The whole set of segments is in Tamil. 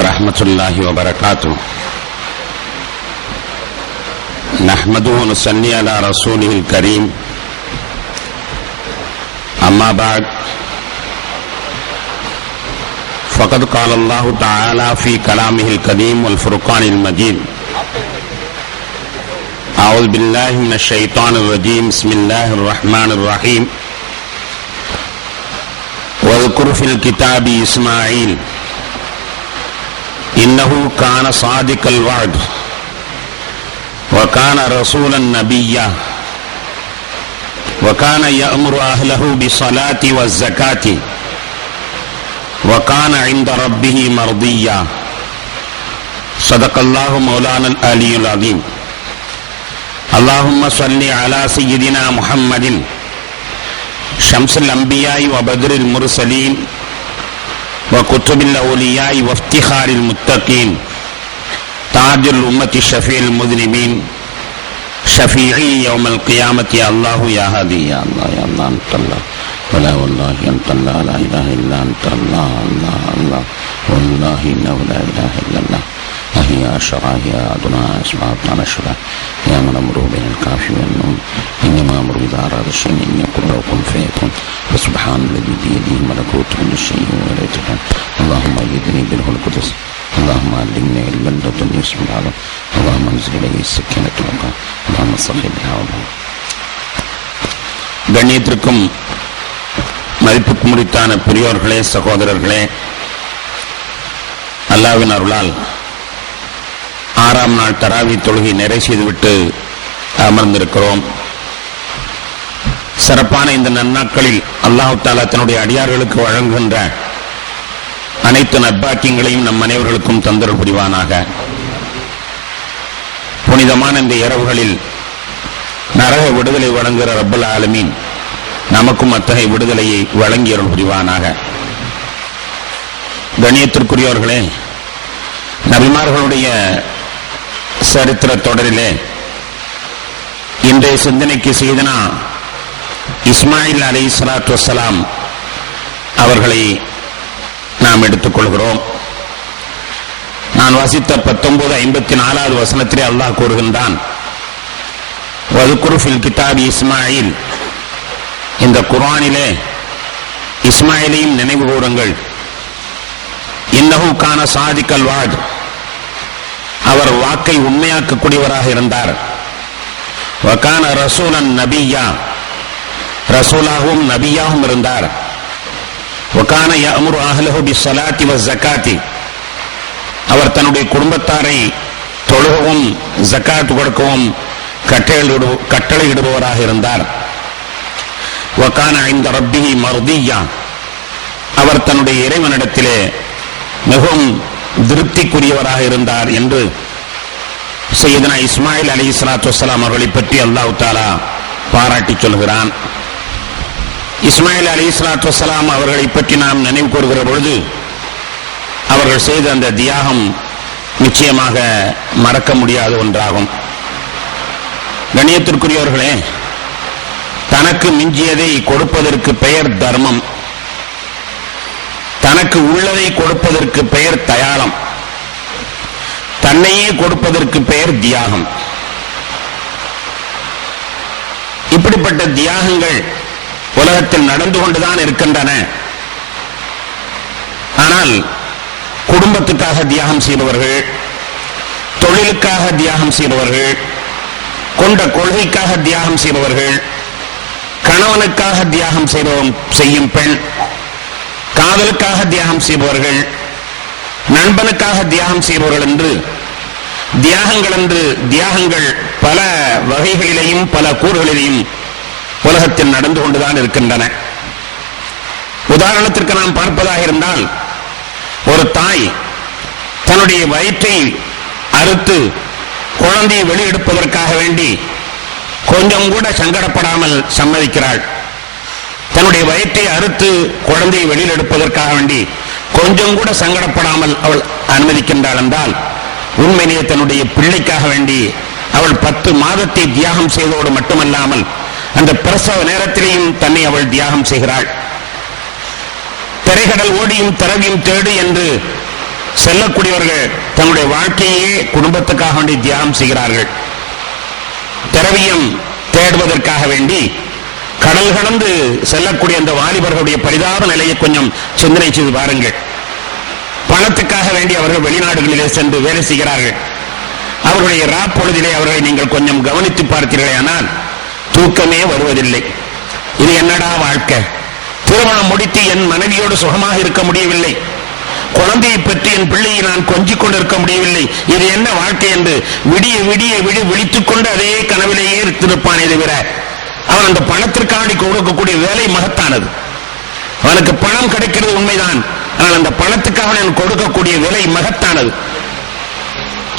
ورحمة الله وبركاته. نحمده ونصلي على رسوله الكريم. أما بعد، فقد قال الله تعالى في كلامه القديم والفرقان المجيد: أعوذ بالله من الشيطان الرجيم. بسم الله الرحمن الرحيم. واذكر في الكتاب إسماعيل إنه كان صادق الوعد وكان رسولا نبيا وكان يأمر أهله بالصلاة والزكاة وكان عند ربه مرضيا. صدق الله مولانا العلي العظيم. اللهم صل على سيدنا محمد شمس الأنبياء وبدر المرسلين وكتب الأولياء وافتخار المتقين تاج الأمة شفيع المذنبين شفيعي يوم القيامة. يا الله يا هادي يا الله يا الله أنت الله ولا والله أنت الله لا إله إلا أنت الله الله الله والله إنه لا إله إلا الله. أهيا شرع يا أدنى أسمعتنا نشرع يا من أمره بين الكاف والنون إنما أمر إذا أراد شيء أن يقول له كن فيكون. فسبحان الذي بيده ملكوت كل شيء وإليه ترجعون. اللهم أيدني بالروح القدس. اللهم علمني علما لدن يسمع العلم. اللهم انزل إليه السكينة والوقار. اللهم صل بها وبها. கண்ணியத்திற்கும் மதிப்புக்கும் உரித்தான பெரியோர்களே, சகோதரர்களே, அல்லாஹ்வின் அருளால் 6ஆம் நாள் தராவி தொழுகை நிறைவு செய்துவிட்டு அமர்ந்திருக்கிறோம். சிறப்பான இந்த நன்னாட்களில் அல்லாஹ் தஆலா தன்னுடைய அடியார்களுக்கு வழங்குகின்ற அனைத்து நற்பாக்கியங்களையும் நம் அனைவர்களுக்கும் தந்தருள் புரிவானாக. புனிதமான இந்த இரவுகளில் நரக விடுதலை வழங்குகிற ரப்பல் ஆலமீன் நமக்கும் அத்தகைய விடுதலையை வழங்கி அருள் புரிவானாக. கண்ணியத்திற்குரியவர்களே, நபிமார்களுடைய சரித்திர தொடரிலே இன்றைய சிந்தனைக்கு செய்தனா இஸ்மாயில் அலைஹிஸ்ஸலாத்து வஸ்ஸலாம் அவர்களை நாம் எடுத்துக்கொள்கிறோம். நான் வாசித்த 19:54 வசனத்திலே அல்லாஹ் கூறுகின்றான்: வதுக்குரு ஃபில் கிதாபி இஸ்மாயில். இந்த குர்ஆனிலே இஸ்மாயிலையும் நினைவு கூறுங்கள். இன்னஹு கான சாதிக்கல் வாத். அவர் வாக்கை உண்மையாக்கக்கூடியவராக இருந்தார். வகான ரசூலன் நபியா. ரசூலாகவும் நபியாகவும் இருந்தார். வகான யஅமுரு அஹ்லஹு பிஸ்ஸலாத்தி வஸ்ஸகாத்தி. அவர் தன்னுடைய குடும்பத்தாரை தொழுகவும் ஜகாத் கொடுக்கவும் கட்டளையிடுபவராக இருந்தார். வகான இன்த ரப்பிஹி மர்தியா. அவர் தன்னுடைய இறைவனிடத்திலே மிகவும் திருப்திக்குரியவராக இருந்தார் என்று சையதுனா இஸ்மாயில் அலைஹிஸ்ஸலாத்து வஸ்ஸலாம் அவர்களை பற்றி அல்லாஹ் தஆலா பாராட்டி சொல்கிறான். இஸ்மாயில் அலைஹிஸ்ஸலாத்து வஸ்ஸலாம் அவர்களை பற்றி நாம் நினைவு கூறுகிற பொழுது அவர்கள் செய்த அந்த தியாகம் நிச்சயமாக மறக்க முடியாத ஒன்றாகும். கண்ணியத்திற்குரியவர்களே, தனக்கு மிஞ்சியதை கொடுப்பதற்கு பெயர் தர்மம், தனக்கு உள்ளதை கொடுப்பதற்கு பெயர் தயாளம், தன்னையே கொடுப்பதற்கு பெயர் தியாகம். இப்படிப்பட்ட தியாகங்கள் உலகத்தில் நடந்து கொண்டுதான் இருக்கின்றன. ஆனால் குடும்பத்துக்காக தியாகம் செய்பவர்கள், தொழிலுக்காக தியாகம் செய்பவர்கள், கொண்ட கொள்கைக்காக தியாகம் செய்பவர்கள், கணவனுக்காக தியாகம் செய்யும் பெண், காதலுக்காக தியாகம் செய்பவர்கள், நண்பனுக்காக தியாகம் செய்பவர்கள் என்று தியாகங்கள் பல வகைகளிலேயும் பல கூறுகளிலேயும் உலகத்தில் நடந்து கொண்டுதான் இருக்கின்றன. உதாரணத்திற்கு நாம் பார்ப்பதாக இருந்தால், ஒரு தாய் தன்னுடைய வயிற்றை அறுத்து குழந்தையை வெளியெடுப்பதற்காக வேண்டி கொஞ்சம் கூட சங்கடப்படாமல் சம்மதிக்கிறாள். தன்னுடைய வயிற்றை அறுத்து குழந்தையை வெளியில் எடுப்பதற்காக வேண்டி கொஞ்சம் கூட சங்கடப்படாமல் அவள் அனுமதிக்கின்றாள் என்றால், உண்மையிலேயே தன்னுடைய பிள்ளைக்காக வேண்டி அவள் 10 மாதத்தை தியாகம் செய்ததோடு மட்டுமல்லாமல் அந்த பிரசவ நேரத்திலேயும் தன்னை அவள் தியாகம் செய்கிறாள். திரைகடல் ஓடியும் திரவியும் தேடு என்று செல்லக்கூடியவர்கள் தங்களுடைய வாழ்க்கையே குடும்பத்துக்காக வேண்டி தியாகம் செய்கிறார்கள். திரவியம் தேடுவதற்காக வேண்டி கடல் கடந்து செல்லக்கூடிய அந்த வாலிபர்களுடைய பரிதாப நிலையை கொஞ்சம் சிந்தனை செய்து பாருங்கள். பணத்துக்காக வேண்டி அவர்கள் வெளிநாடுகளிலே சென்று வேலை செய்கிறார்கள். அவர்களுடைய ராப்பொழுதிலே அவர்களை நீங்கள் கொஞ்சம் கவனித்து பார்த்தீர்களே ஆனால் தூக்கமே வருவதில்லை. இது என்னடா வாழ்க்கை? திருமணம் முடித்து என் மனைவியோடு சுகமாக இருக்க முடியவில்லை, குழந்தையை பற்றி என் பிள்ளையை நான் கொஞ்சிக் கொண்டிருக்க முடியவில்லை, இது என்ன வாழ்க்கை என்று விடிய விடிய விழித்துக் கொண்டு அதே கனவிலேயே இருப்பானே தவிர அவன் அந்த பணத்திற்காண்டி கொடுக்கக்கூடிய வேலை மகத்தானது. அவனுக்கு பணம் கிடைக்கிறது உண்மைதான், ஆனால் அந்த பணத்துக்காக அவன் கொடுக்கக்கூடிய விலை மகத்தானது.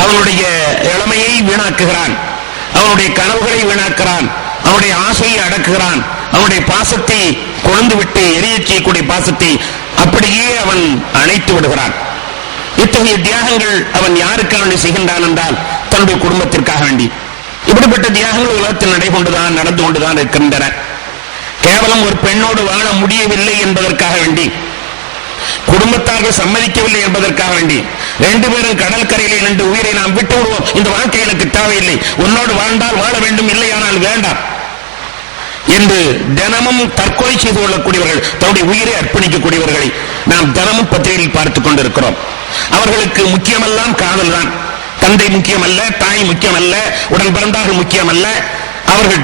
அவனுடைய இளமையை வீணாக்குகிறான், அவனுடைய கனவுகளை வீணாக்குகிறான், அவனுடைய ஆசையை அடக்குகிறான், அவனுடைய பாசத்தை கொழுந்து விட்டு எரிய செய்யக்கூடிய பாசத்தை அப்படியே அவன் அணைத்து விடுகிறான். இத்தகைய தியாகங்கள் அவன் யாருக்காக செய்கின்றான் என்றால் தன்னுடைய குடும்பத்திற்காக வேண்டி. இப்படிப்பட்ட தியாகங்கள் உலகத்தில் நடந்து கொண்டுதான் இருக்கின்றன. கேவலம் ஒரு பெண்ணோடு வாழ முடியவில்லை என்பதற்காக வேண்டி, குடும்பத்தார்கள் சம்மதிக்கவில்லை என்பதற்காக வேண்டி 2 பேரும் கடற்கரையிலே நின்று உயிரை நாம் விட்டு விடுவோம், இந்த வாழ்க்கை எனக்கு தேவையில்லை, உன்னோடு வாழ்ந்தால் வாழ வேண்டும், இல்லையானால் வேண்டாம் என்று தினமும் தற்கொலை செய்து கொள்ளக்கூடியவர்கள், தன்னுடைய உயிரை அர்ப்பணிக்கக்கூடியவர்களை நாம் தினமும் பத்திரிகையில் பார்த்துக் கொண்டிருக்கிறோம். அவர்களுக்கு முக்கியமெல்லாம் காதல் தான். தந்தை முக்கியமல்ல, தாய் முக்கியமல்ல, உடன் பிறந்தார்கள் முக்கியமல்ல. அவர்கள்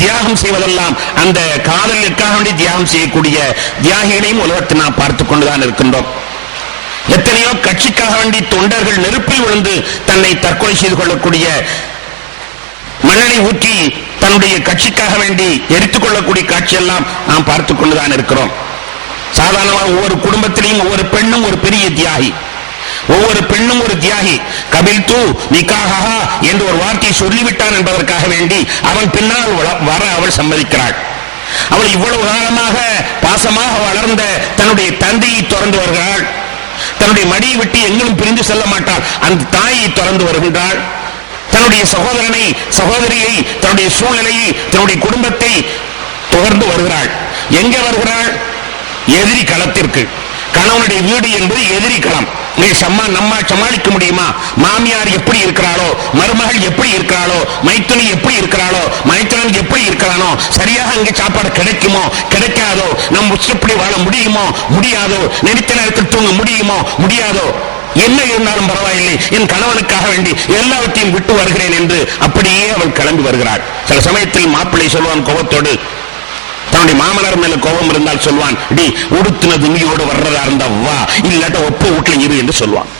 தியாகம் செய்வதெல்லாம் அந்த காதலுக்காக வேண்டி தியாகம் செய்யக்கூடிய தியாகிகளையும் உலகத்தை நாம் பார்த்துக் கொண்டுதான் இருக்கின்றோம். எத்தனையோ கட்சிக்காக வேண்டி தொண்டர்கள் நெருப்பில் விழுந்து தன்னை தற்கொலை செய்து கொள்ளக்கூடிய, மண்ணெண்ணை ஊற்றி தன்னுடைய கட்சிக்காக வேண்டி எரித்துக் கொள்ளக்கூடிய காட்சியெல்லாம் நாம் பார்த்துக் கொண்டுதான் இருக்கிறோம். சாதாரணமாக ஒவ்வொரு குடும்பத்திலையும் ஒவ்வொரு பெண்ணும் ஒரு பெரிய தியாகி, ஒவ்வொரு பெண்ணும் ஒரு தியாகி. கபில் தூ நிக்காஹா என்று ஒரு வார்த்தையை சொல்லிவிட்டான் என்பதற்காக வேண்டி அவன் பின்னால் வர அவள் சம்மதிக்கிறாள். அவள் இவ்வளவு காலமாக பாசமாக வளர்ந்த தன்னுடைய தந்தையை திறந்து வருகிறாள். தன்னுடைய மடியை விட்டு எங்களும் பிரிந்து செல்ல மாட்டாள், அந்த தாயை திறந்து வருகின்றாள். தன்னுடைய சகோதரனை, சகோதரியை, தன்னுடைய சூழ்நிலையை, தன்னுடைய குடும்பத்தை தொடர்ந்து வருகிறாள். எங்கே வருகிறாள்? எதிரி களத்திற்கு. கணவனுடைய வீடு என்பது எதிரி களம். நம்மால் சமாளிக்க முடியுமா? மாமியார் எப்படி இருக்கிறாளோ, மருமகள் எப்படி இருக்கிறாளோ, மைத்துனி எப்படி இருக்கிறாளோ, மைத்துனன் எப்படி இருக்கிறானோ, சரியாக அங்கே சாப்பாடு கிடைக்குமோ கிடைக்காதோ, நம் எப்படி வாழ முடியுமோ முடியாதோ, நினைத்த நேரத்தில் தூங்க முடியுமோ முடியாதோ, என்ன இருந்தாலும் பரவாயில்லை, என் கணவனுக்காக வேண்டி எல்லாவற்றையும் விட்டு வருகிறேன் என்று அப்படியே அவள் கிளம்பி வருகிறாள். சில சமயத்தில் மாப்பிள்ளை சொல்வான் கோபத்தோடு, தன்னுடைய மாமனார் மேல கோபம் இருந்தால் சொல்வான், டி உடுத்தின துணியோடு வர்றதா இருந்தா வா, இல்லாட்ட ஒப்ப வீட்டுல இரு என்று சொல்வான்.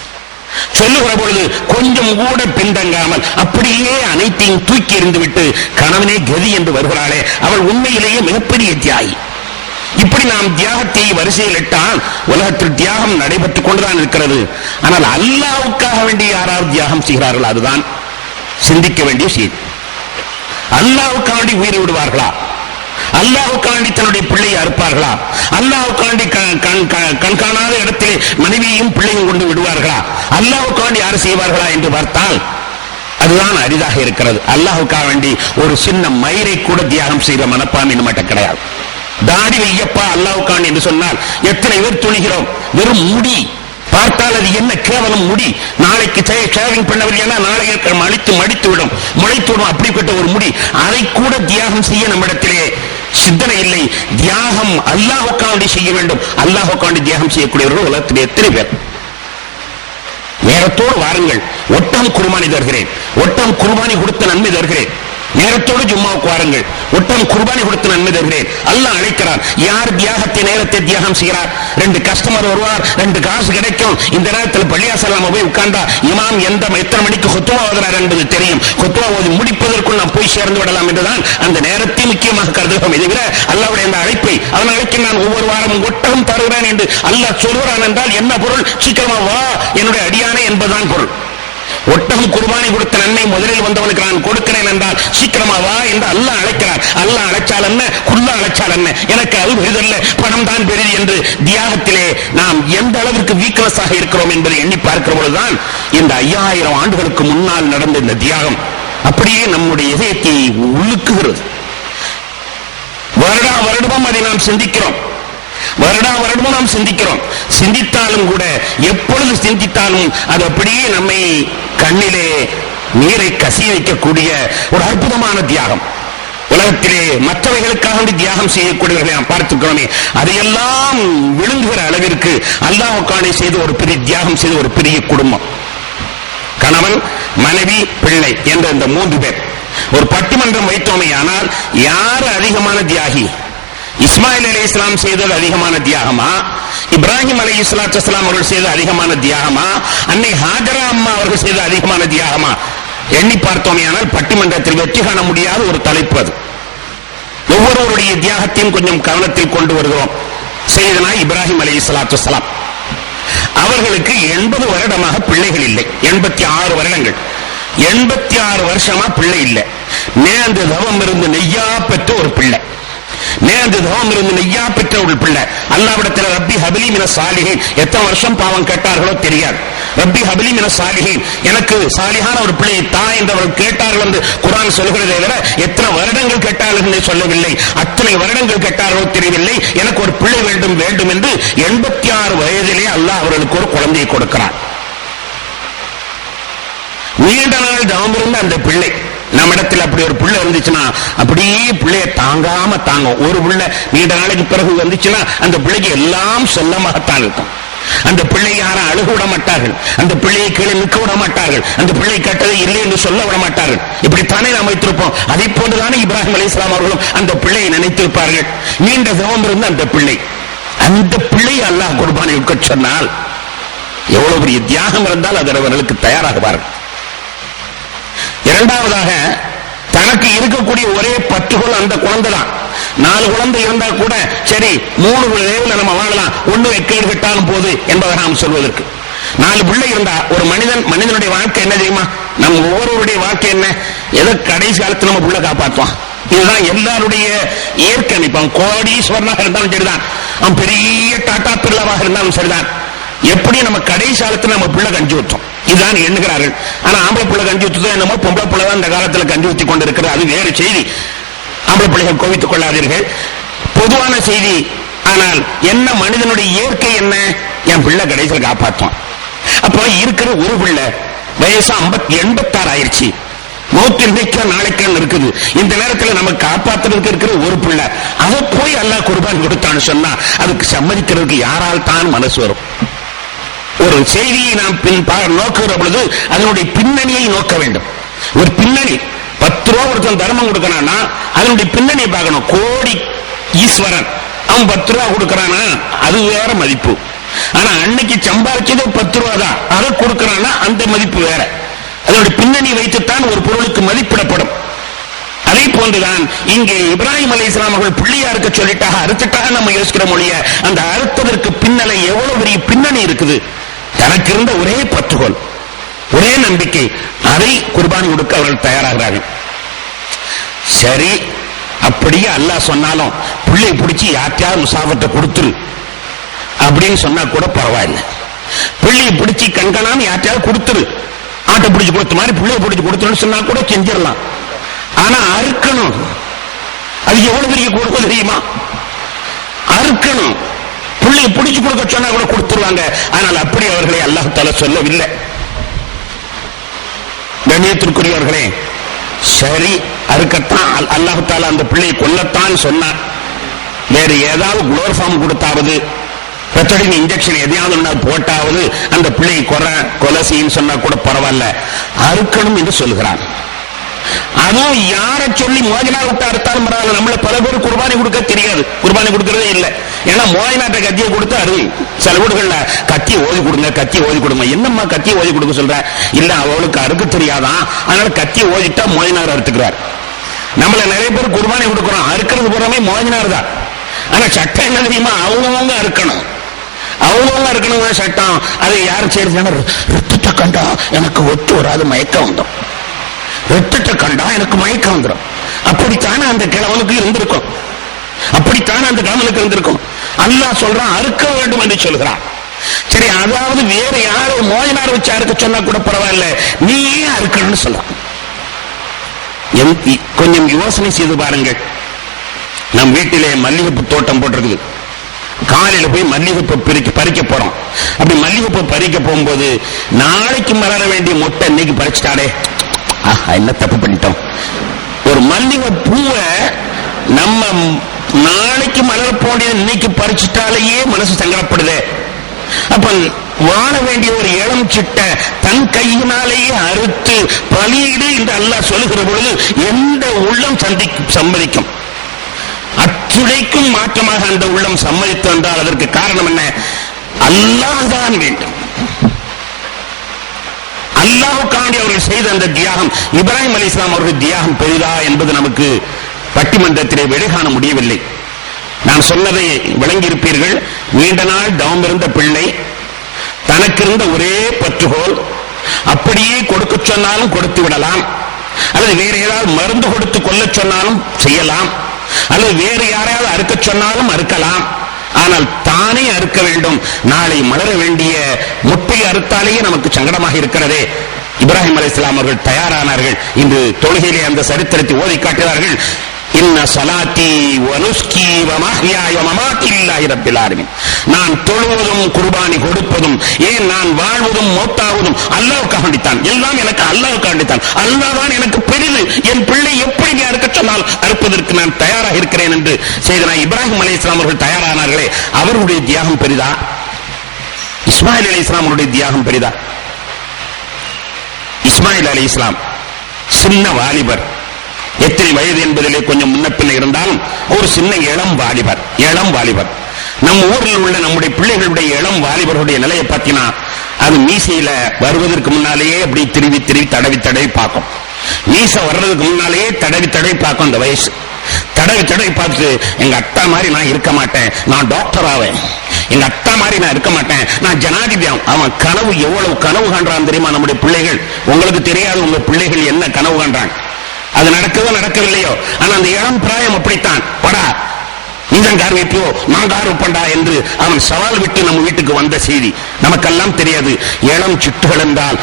சொல்லுகிற பொழுது கொஞ்சம் கூட பின்தங்காமல் அப்படியே அனைத்தையும் தூக்கி எறிந்து விட்டு கணவனே கதி என்று வருகிறாளே, அவள் உண்மையிலேயே மிகப்பெரிய தியாகி. இப்படி நாம் தியாகத்தை வரிசையில் இட்டால் உலகத்தில் தியாகம் நடைபெற்றுக் கொண்டுதான் இருக்கிறது. ஆனால் அல்லாஹ்வுக்காக வேண்டி யாராவது தியாகம் செய்கிறார்கள், அதுதான் சிந்திக்க வேண்டிய செய்தி. அல்லாஹ்வுக்காண்டி உயிரை விடுவார்களா? அல்லாஹ்வுக்காண்டி தன்னுடைய பிள்ளையை அறுப்பார்களா? அல்லாஹ்வுக்காண்டி கண்காணாத இடத்திலே மனைவியையும் பிள்ளையும் கொண்டு விடுவார்களா? அல்லாஹ்வுக்காண்டி யாரு செய்வார்களா என்று பார்த்தால் அதுதான் அரிதாக இருக்கிறது. அல்லாஹ்வுக்காக வேண்டி ஒரு சின்ன மயிரை கூட தியாகம் செய்த மனப்பான்மை நம்மகிட்ட கிடையாது. தாடி வையப்பா அல்லாஹ்வுக்காண்டி என்று சொன்னால் எத்தனை பேர் துணிகிறோம்? வெறும் முடி பார்த்தால் அது என்ன கேவலம் முடி. நாளைக்கு ஷேவிங் பண்ணவில்லைன்னா நாளைக்கு மடித்து விடும், முளைத்து விடும். அப்படிப்பட்ட ஒரு முடி, அதை கூட தியாகம் செய்ய நம்மிடத்திலே சிந்தனை இல்லை. தியாகம் அல்லாஹ்வுக்காண்டி செய்ய வேண்டும். அல்லாஹ்வுக்காண்டி தியாகம் செய்யக்கூடியவர்கள் உலகத்திலே எத்தனை பேர்? நேரத்தோடு வாருங்கள், ஒட்டம் குர்பானி தருகிறேன், ஒட்டம் குர்பானி கொடுத்த நன்மை தருகிறேன். நேரத்தோடு ஜும்மாவுக்கு வாருங்கள், ஒட்டம் குர்பானி கொடுத்து நன்மை தருகிறேன். அல்லாஹ் அழைக்கிறார். யார் தியாகத்தை நேரத்தை தியாகம் செய்கிறார்? 2 கஸ்டமர் வருவார், 2 காசு கிடைக்கும். இந்த நேரத்தில் பள்ளியாசல் நம்ம போய் உட்கார்ந்தா இமாம் எத்தனை மணிக்கு குத்துவா ஓதுறார் என்பது தெரியும். குத்துவா ஓதி முடிப்பதற்குள் நாம் போய் சேர்ந்து விடலாம் என்றுதான் அந்த நேரத்தை முக்கியமாக கருதுகிறோம். இதை விட அல்லாஹ்வுடைய அந்த அழைப்பை, அதன் அழைக்க நான் ஒவ்வொரு வாரமும் ஒட்டகம் தருகிறேன் என்று அல்லாஹ் சொல்கிறான் என்றால் என்ன பொருள்? சீக்கிரமா வா என்னுடைய அடியானே என்பதுதான் பொருள். ஒட்டகம் குர்பானி கொடுத்த நன்மை முதலில் வந்தவனுக்கு நான் கொடுக்கிறேன் என்றால் சீக்கிரமா வா என்று அல்லாஹ் அழைக்கிறார். அல்லாஹ் அழைச்சால் என்ன, குல்லா அழைச்சால் என்ன, எனக்கு அது பெரிதல்ல, பணம் தான் பெரிது என்று தியாகத்திலே நாம் எந்த அளவிற்கு வீக்னஸாக இருக்கிறோம் என்பதை எண்ணி பார்க்கிற பொழுதுதான் இந்த 5000 ஆண்டுகளுக்கு முன்னால் நடந்த இந்த தியாகம் அப்படியே நம்முடைய இதயத்தை உழுக்குகிறது. வருடமும் அதை நாம் சிந்திக்கிறோம். வருடமும் நாம் சிந்திக்கிறோம். சிந்தித்தாலும் கூட எப்பொழுது சிந்தித்தாலும் அது அப்படியே நம்மை கண்ணிலே நீரை கசிய வைக்கக்கூடிய ஒரு அற்புதமான தியாகம். உலகத்திலே மற்றவைகளுக்காக தியாகம் செய்யக்கூடியவர்களை நாம் பார்த்துக்கிறோமே, அதையெல்லாம் விழுங்குகிற அளவிற்கு அல்லாஹ்வுக்காக செய்த ஒரு பெரிய தியாகம் செய்த ஒரு பெரிய குடும்பம். கணவன், மனைவி, பிள்ளை என்ற இந்த 3 பேர் ஒரு பட்டிமன்றம் வைத்தோமே. ஆனால் யார் அதிகமான தியாகி? இஸ்மாயில் அலைஹிஸ்ஸலாம் செய்தது அதிகமான தியாகமா? இப்ராஹிம் அலைஹிஸ்ஸலாம் அவர்கள் செய்த அதிகமான தியாகமா? அன்னை ஹாஜரா அம்மா அவர்கள் செய்த அதிகமான தியாகமா? எண்ணி பார்த்தோமே ஆனால் பட்டிமன்றத்தில் வெற்றி காண முடியாத ஒரு தலைப்பு அது. ஒவ்வொருவருடைய தியாகத்தையும் கொஞ்சம் கவனத்தில் கொண்டு வருகிறோம். செய்தனா இப்ராஹிம் அலைஹிஸ்ஸலாம் அவர்களுக்கு 80 வருடமாக பிள்ளைகள் இல்லை. 86 வருடங்கள், 86 வருஷமா பிள்ளை இல்லை. நேர்ந்து தவம் இருந்து நெய்யா பெற்ற ஒரு பிள்ளை, நேர்ந்து தவம் இருந்து நெய்யா பெற்ற ஒரு பிள்ளை. அல்லாஹ்விடத்தில் ரப்பி ஹபிலி மின சாலிஹீன், எத்தனை வருஷம் பாவம் கேட்டார்களோ தெரியாது. ரப்பி ஹபிலி மின சாலிஹீன், எனக்கு சாலிஹான ஒரு பிள்ளையை தா என்று அவர்கள் கேட்டார்கள் என்று குர்ஆன் சொல்கிறதை விட எத்தனை வருடங்கள் கேட்டார்கள் என்று சொல்லவில்லை. அத்தனை வருடங்கள் கேட்டார்களோ தெரியவில்லை. எனக்கு ஒரு பிள்ளை வேண்டும் வேண்டும் என்று 86 வயதிலே அல்லாஹ் அவர்களுக்கு ஒரு குழந்தையை கொடுக்கிறார். நீண்ட நாள் தவம் இருந்த அந்த பிள்ளை, நம்ம இடத்துல அப்படி ஒரு பிள்ளை இருந்துச்சுன்னா அப்படியே பிள்ளைய தாங்காம தாங்கும். ஒரு பிள்ளை நீண்ட நாளைக்கு பிறகு வந்துச்சுன்னா அந்த பிள்ளைக்கு எல்லாம் செல்லமாகத்தான் இருக்கும். அந்த பிள்ளை யாரும் அழுக விட மாட்டார்கள், அந்த பிள்ளையை கீழே நிற்க விட மாட்டார்கள், அந்த பிள்ளை கட்டதை இல்லை என்று சொல்ல விட மாட்டார்கள். இப்படித்தானே நாம் வைத்திருப்போம். அதை போன்றுதானே இப்ராஹிம் அலைஹிஸ்ஸலாம் அவர்களும் அந்த பிள்ளையை நினைத்திருப்பார்கள். நீண்ட தவம் இருந்த அந்த பிள்ளை, அந்த பிள்ளையை அல்லாஹ் குர்பானை கொடுக்க சொன்னால் எவ்வளவு பெரிய தியாகம் இருந்தால் அது அவர்களுக்கு தயாராகுவார்கள். இரண்டாவதாக, தனக்கு இருக்கக்கூடிய ஒரே பற்றுகோள் அந்த குழந்தை தான். 4 குழந்தை இருந்தா கூட சரி 3 லேவில் நம்ம வாழலாம், 1 எக்கேடு கட்டாலும் போது என்பதை நாம் சொல்வதற்கு. 4 பிள்ளை இருந்தா ஒரு மனிதனுடைய வாழ்க்கை என்ன தெரியுமா? நம்ம ஒவ்வொருவருடைய வாழ்க்கை என்ன? ஏதோ கடைசி காலத்தில் நம்ம பிள்ளை காப்பாற்றுவான். இதுதான் எல்லாருடைய இயற்கை. அவன் கோடீஸ்வரனாக இருந்தாலும் சரிதான், அவன் பெரிய டாடா பிர்லாவாக இருந்தாலும் சரிதான், எப்படி நம்ம கடைசி காலத்தில் நம்ம பிள்ளை கஞ்சி ஊற்றும் இதுதான் எண்ணுகிறார்கள். ஆனா ஆம்பளை பிள்ளை கஞ்சி ஊற்றுதோ என்னமோ, பொம்பளை பிள்ளை தான் இந்த காலத்தில் கஞ்சி ஊற்றி கொண்டிருக்கிறது. அது வேறு செய்தி. ஆம்பளை பிள்ளைகள் கோவித்துக் கொள்ளாதீர்கள், பொதுவான செய்தி. ஆனால் என்ன மனிதனுடைய இயற்கை என்ன? என் பிள்ளை கடைசியில் காப்பாற்றுவான். அப்போ இருக்கிற ஒரு பிள்ளை வயசு 86 ஆயிடுச்சு, 102 நாளைக்கு இருக்குது. இந்த நேரத்தில் நமக்கு காப்பாற்றுறதுக்கு இருக்கிற ஒரு பிள்ளை, அதை போய் அல்லாஹ் குர்பான் கொடுத்தான்னு சொன்னா அதுக்கு சம்மதிக்கிறதுக்கு யாரால் தான் மனசு வரும்? ஒரு செய்தியை நாம் நோக்குகிற பொழுது அதனுடைய பின்னணியை நோக்க வேண்டும். ஒரு பின்னணி, 10 ரூபா ஒருத்தன் தர்மம் கொடுக்கறானா அதனுடைய பின்னணியை பார்க்கணும். கோடி ஈஸ்வரன் அவன் 10 ரூபா கொடுக்கறானா அது வேற மதிப்பு. ஆனா அன்னைக்கு சம்பாதிச்சதே 10 ரூபா தான், அதை கொடுக்கறானா அந்த மதிப்பு வேற. அதனுடைய பின்னணி வைத்துத்தான் ஒரு பொருளுக்கு மதிப்பிடப்படும். அதே போன்றுதான் இங்கே இப்ராஹிம் அலைஹிஸ்ஸலாம் அவர்கள் பிள்ளையாருக்கு சொல்லிட்டாக அறுத்துட்டாக நம்ம யோசிக்கிற மொழிய, அந்த அறுத்ததற்கு பின்னலை எவ்வளவு பெரிய பின்னணி இருக்குது. தனக்கு இருந்த ஒரே பற்றுகோள், ஒரே நம்பிக்கை, அதை குர்பானி கொடுக்க அவர்கள் தயாராகிறார்கள். சரி, அப்படியே அல்லாஹ் சொன்னாலும் பிள்ளை பிடிச்சி யார்ட்டையாவது முசாஃபத்தை கொடுத்துரு அப்படின்னு சொன்னா கூட பரவாயில்லை. பிள்ளையை பிடிச்சி கண்காணாம யார்ட்டையாவது கொடுத்துரு, ஆட்டை பிடிச்சி கொடுத்த மாதிரி பிள்ளையை பிடிச்சி கொடுத்துருன்னு சொன்னா கூட செஞ்சிடலாம். ஆனா அறுக்கணும், அது எவ்வளவு பெரிய கொடுக்க தெரியுமா? அறுக்கணும். பிள்ளையை பிடிச்சு கொடுக்க சொன்னா கூட கொடுத்துருவாங்க. ஆனால் அப்படி அவர்களை அல்லாஹ் தஆலா சொல்லவில்லை. கண்ணியத்திற்குரியவர்களே, சரி அறுக்கத்தான் அல்லாஹ் தஆலா அந்த பிள்ளையை கொல்லத்தான் சொன்னார். வேறு ஏதாவது குளோர்ஃபார்ம் கொடுத்தாவது, பெத்தடின் இன்ஜெக்ஷன் எதையாவது போட்டாவது அந்த பிள்ளையை கொலை செய்யும் சொன்னா கூட பரவாயில்ல, அறுக்கணும் என்று சொல்கிறார். அதுவும் யாரை சொல்லி மோஜனா விட்டு அறுத்தாலும் பரவாயில்ல. நம்மள பல பேர் குர்பானி கொடுக்க தெரியாது, குர்பானி கொடுக்கறதே இல்லை. ஏன்னா மோஜனாட்ட கத்தியை கொடுத்து அறுவை. சில வீடுகள்ல கத்தியை ஓதி கொடுங்க, கத்தியை ஓதி கொடுங்க. என்னம்மா கத்தியை ஓதி கொடுக்க சொல்ற? இல்ல அவளுக்கு அறுக்க தெரியாதான், அதனால கத்தியை ஓதிட்டா மோஜனார் அறுத்துக்கிறார். நம்மள நிறைய பேர் குர்பானி கொடுக்கிறோம், அறுக்கிறது பூராமே மோஜனார் தான். ஆனா சட்டம் என்ன தெரியுமா? அவங்கவுங்க அறுக்கணும், அவங்கவுங்க அறுக்கணும் சட்டம். அதை யாரும் செய்யறது? ரத்தத்தை கண்டா எனக்கு ஒத்து வராது, மயக்கம் வந்துடும். ரத்தத்தை கண்டா எனக்கு மயக்கம் வந்துடும். அப்படித்தானே அந்த கிழவனுக்கு இருந்திருக்கும், அப்படித்தானே அந்த கிழவனுக்கு இருந்திருக்கும். அல்லாஹ் சொல்றான் அறுக்க வேண்டும் என்று சொல்கிறான். சரி, அதாவது வேற யாரும் மோஜனார் வச்சு அறுக்க சொன்னா கூட பரவாயில்ல, நீயே அறுக்கணும்னு சொல்றான். கொஞ்சம் யோசனை செய்து பாருங்கள். நம் வீட்டிலே மல்லிகைப்பூ தோட்டம் போட்டிருக்குது. காலையில போய் மல்லிகைப்பூ பறிக்க போறோம். அப்படி மல்லிகைப்பூ பறிக்க போகும்போது நாளைக்கு மலர வேண்டிய மொட்டை இன்னைக்கு பறிச்சுட்டாடே, என்ன தப்பு பண்ணிட்டோம். ஒரு மல்லிகை பூவை நம்ம நாளைக்கு மலர போண்டிய இன்னைக்கு பறிச்சுட்டாலேயே மனசு சங்கடப்படுது. அப்ப வாழ வேண்டிய ஒரு இளம் சிட்ட தன் கையினாலேயே அறுத்து பலியிடு என்று அல்லாஹ் சொல்லுகிற பொழுது எந்த உள்ளம் சம்மதிக்கும்? அத்துடைக்கும் மாற்றமாக அந்த உள்ளம் சம்மதித்து வந்தால் அதற்கு காரணம் என்ன? அல்லாஹ் தான் வேண்டும். அல்லாஹ்வுக்காண்டி அவர்கள் செய்த அந்த தியாகம், இப்ராஹிம் அலைஹிஸ்ஸலாம் அவர்கள் தியாகம் பெரிதா என்பது நமக்கு பட்டிமன்றத்திலே வெளிகாண முடியவில்லை. நான் சொன்னதை விளங்கியிருப்பீர்கள். நீண்ட நாள் தவம் இருந்த பிள்ளை, தனக்கு இருந்த ஒரே பற்றுகோள், அப்படியே கொடுக்க சொன்னாலும் கொடுத்து விடலாம், அல்லது வேற ஏதாவது மருந்து கொடுத்து கொள்ள சொன்னாலும் செய்யலாம், அல்லது வேறு யாரையாவது அறுக்க சொன்னாலும் அறுக்கலாம். ஆனால் தானே அறுக்க வேண்டும். நாளை மலர வேண்டிய முட்டை அறுத்தாலேயே நமக்கு சங்கடமாக இருக்கிறதே. இப்ராஹிம் அலைஹிஸ்ஸலாம் அவர்கள் தயாரானார்கள். இன்று தொழுகையிலே அந்த சரித்திரத்தை ஓதி காட்டுகிறார்கள். இன்ன ஸலாத்தி வ நுஸ்கி வ மஹ்யாய வ மமாத்தி லில்லாஹி ரப்பில் ஆலமீன். நான் தொழுவதும் குர்பானி கொடுப்பதும், ஏன் நான் வாழ்வதும் மௌத்தாவதும் அல்லாஹ்வுக்காக வேண்டித்தான். எல்லாம் எனக்கு அல்லாஹ்வுக்காக வேண்டித்தான். அல்லாஹ் தான் எனக்கு பெரிது. என் பிள்ளை எப்படி நீ அறுக்க சொன்னால் அறுப்பதற்கு நான் தயாராக இருக்கிறேன் என்று செய்தனா இப்ராஹிம் அலைஹிஸ்ஸலாம் அவர்கள் தயாரானார்களே, அவருடைய தியாகம் பெரிதா? இஸ்மாயில் அலைஹிஸ்ஸலாம் அவருடைய தியாகம் பெரிதா? இஸ்மாயில் அலைஹிஸ்ஸலாம் சின்ன வாலிபர், எத்தனை வயது என்பதிலே கொஞ்சம் முன்ன பின்ன இருந்தாலும் ஒரு சின்ன இளம் வாலிபர். நம்ம ஊரில் உள்ள நம்முடைய பிள்ளைகளுடைய இளம் வாலிபர்களுடைய நிலையை பார்த்தீங்கன்னா, அது மீசையில வருவதற்கு முன்னாலேயே அப்படி திருவி தடவி பார்க்கும். மீசை வர்றதுக்கு முன்னாலேயே தடவி பார்க்கும். அந்த வயசு தடவி பார்த்து, எங்க அத்தா மாதிரி நான் இருக்க மாட்டேன், நான் டாக்டர் ஆவேன், எங்க அத்தா மாதிரி நான் இருக்க மாட்டேன், நான் ஜனாதிபதி. அவன் கனவு எவ்வளவு கனவு காண்றான் தெரியுமா நம்முடைய பிள்ளைகள்? உங்களுக்கு தெரியாது உங்க பிள்ளைகள் என்ன கனவு காண்றாங்க. அது நடக்கவில்லையோ, ஆனா அந்த இளம் பிராயம் அப்படித்தான். படா நீதான் கார் வைப்பியோ, நான் கார் வைப்பண்டா என்று அவன் சவால் விட்டு நம்ம வீட்டுக்கு வந்த செய்தி நமக்கெல்லாம் தெரியாது. இளம் சிட்டுகள் என்றால்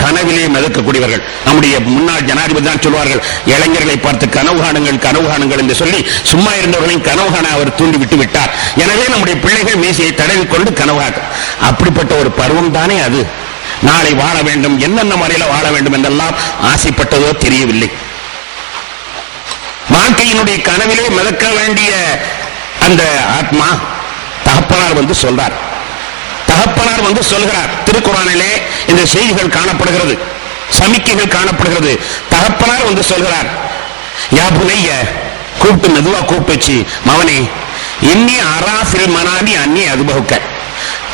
கனவிலே மிதக்கக்கூடியவர்கள். நம்முடைய முன்னாள் ஜனாதிபதி தான் சொல்வார்கள், இளைஞர்களை பார்த்து கனவு காணுங்கள் என்று சொல்லி சும்மா இருந்தவர்களையும் கனவு காண அவர் தூண்டி விட்டு விட்டார். எனவே நம்முடைய பிள்ளைகள் மீசையை தடவிக்கொண்டு கனவாக, அப்படிப்பட்ட ஒரு பருவம் தானே அது. நாளை வாழ வேண்டும், என்னென்ன முறையில வாழ வேண்டும் என்றெல்லாம் ஆசைப்பட்டதோ தெரியவில்லை. வாழ்க்கையினுடைய கனவிலே மிதக்க வேண்டிய அந்த ஆத்மா தகப்பனார் வந்து சொல்கிறார். திருக்குர்ஆனிலே இந்த செய்திகள் காணப்படுகிறது, சமிக்கைகள் காணப்படுகிறது. தகப்பனார் வந்து சொல்கிறார், யா புனைய, கூப்பிட்டு மெதுவா கூப்பிட்டு வச்சு, மவனே, இன்னி அராஃபில் மனாமி அன்னி அதுபகுக்க,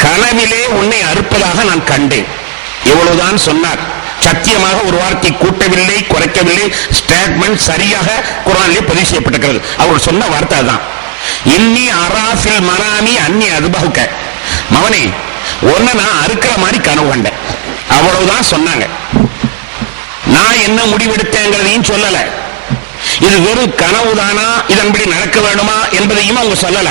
கனவிலே உன்னை அறுப்பதாக நான் கண்டேன். எவ்வளவுதான் சொன்னார். சத்தியமாக ஒரு வார்த்தை கூட்டவில்லை, குறைக்கவில்லை. ஸ்டேட்மெண்ட் சரியாக குர்ஆனிலே பதிவு செய்யப்பட்டிருக்கிறது. அவர் சொன்ன வார்த்தை தான், இன்னி அராஃபில் மனாமி அன்னி அதுபகுக்க, மவனே உன்னை நான் அறுக்கிற மாதிரி கனவு கண்டேன். அவ்வளவுதான் சொன்னாங்க. நான் என்ன முடிவெடுத்தேங்கிறதையும் சொல்லல. இது வெறும் கனவுதானா, இதன்படி நடக்க வேண்டுமா என்பதையும் அவங்க சொல்லல.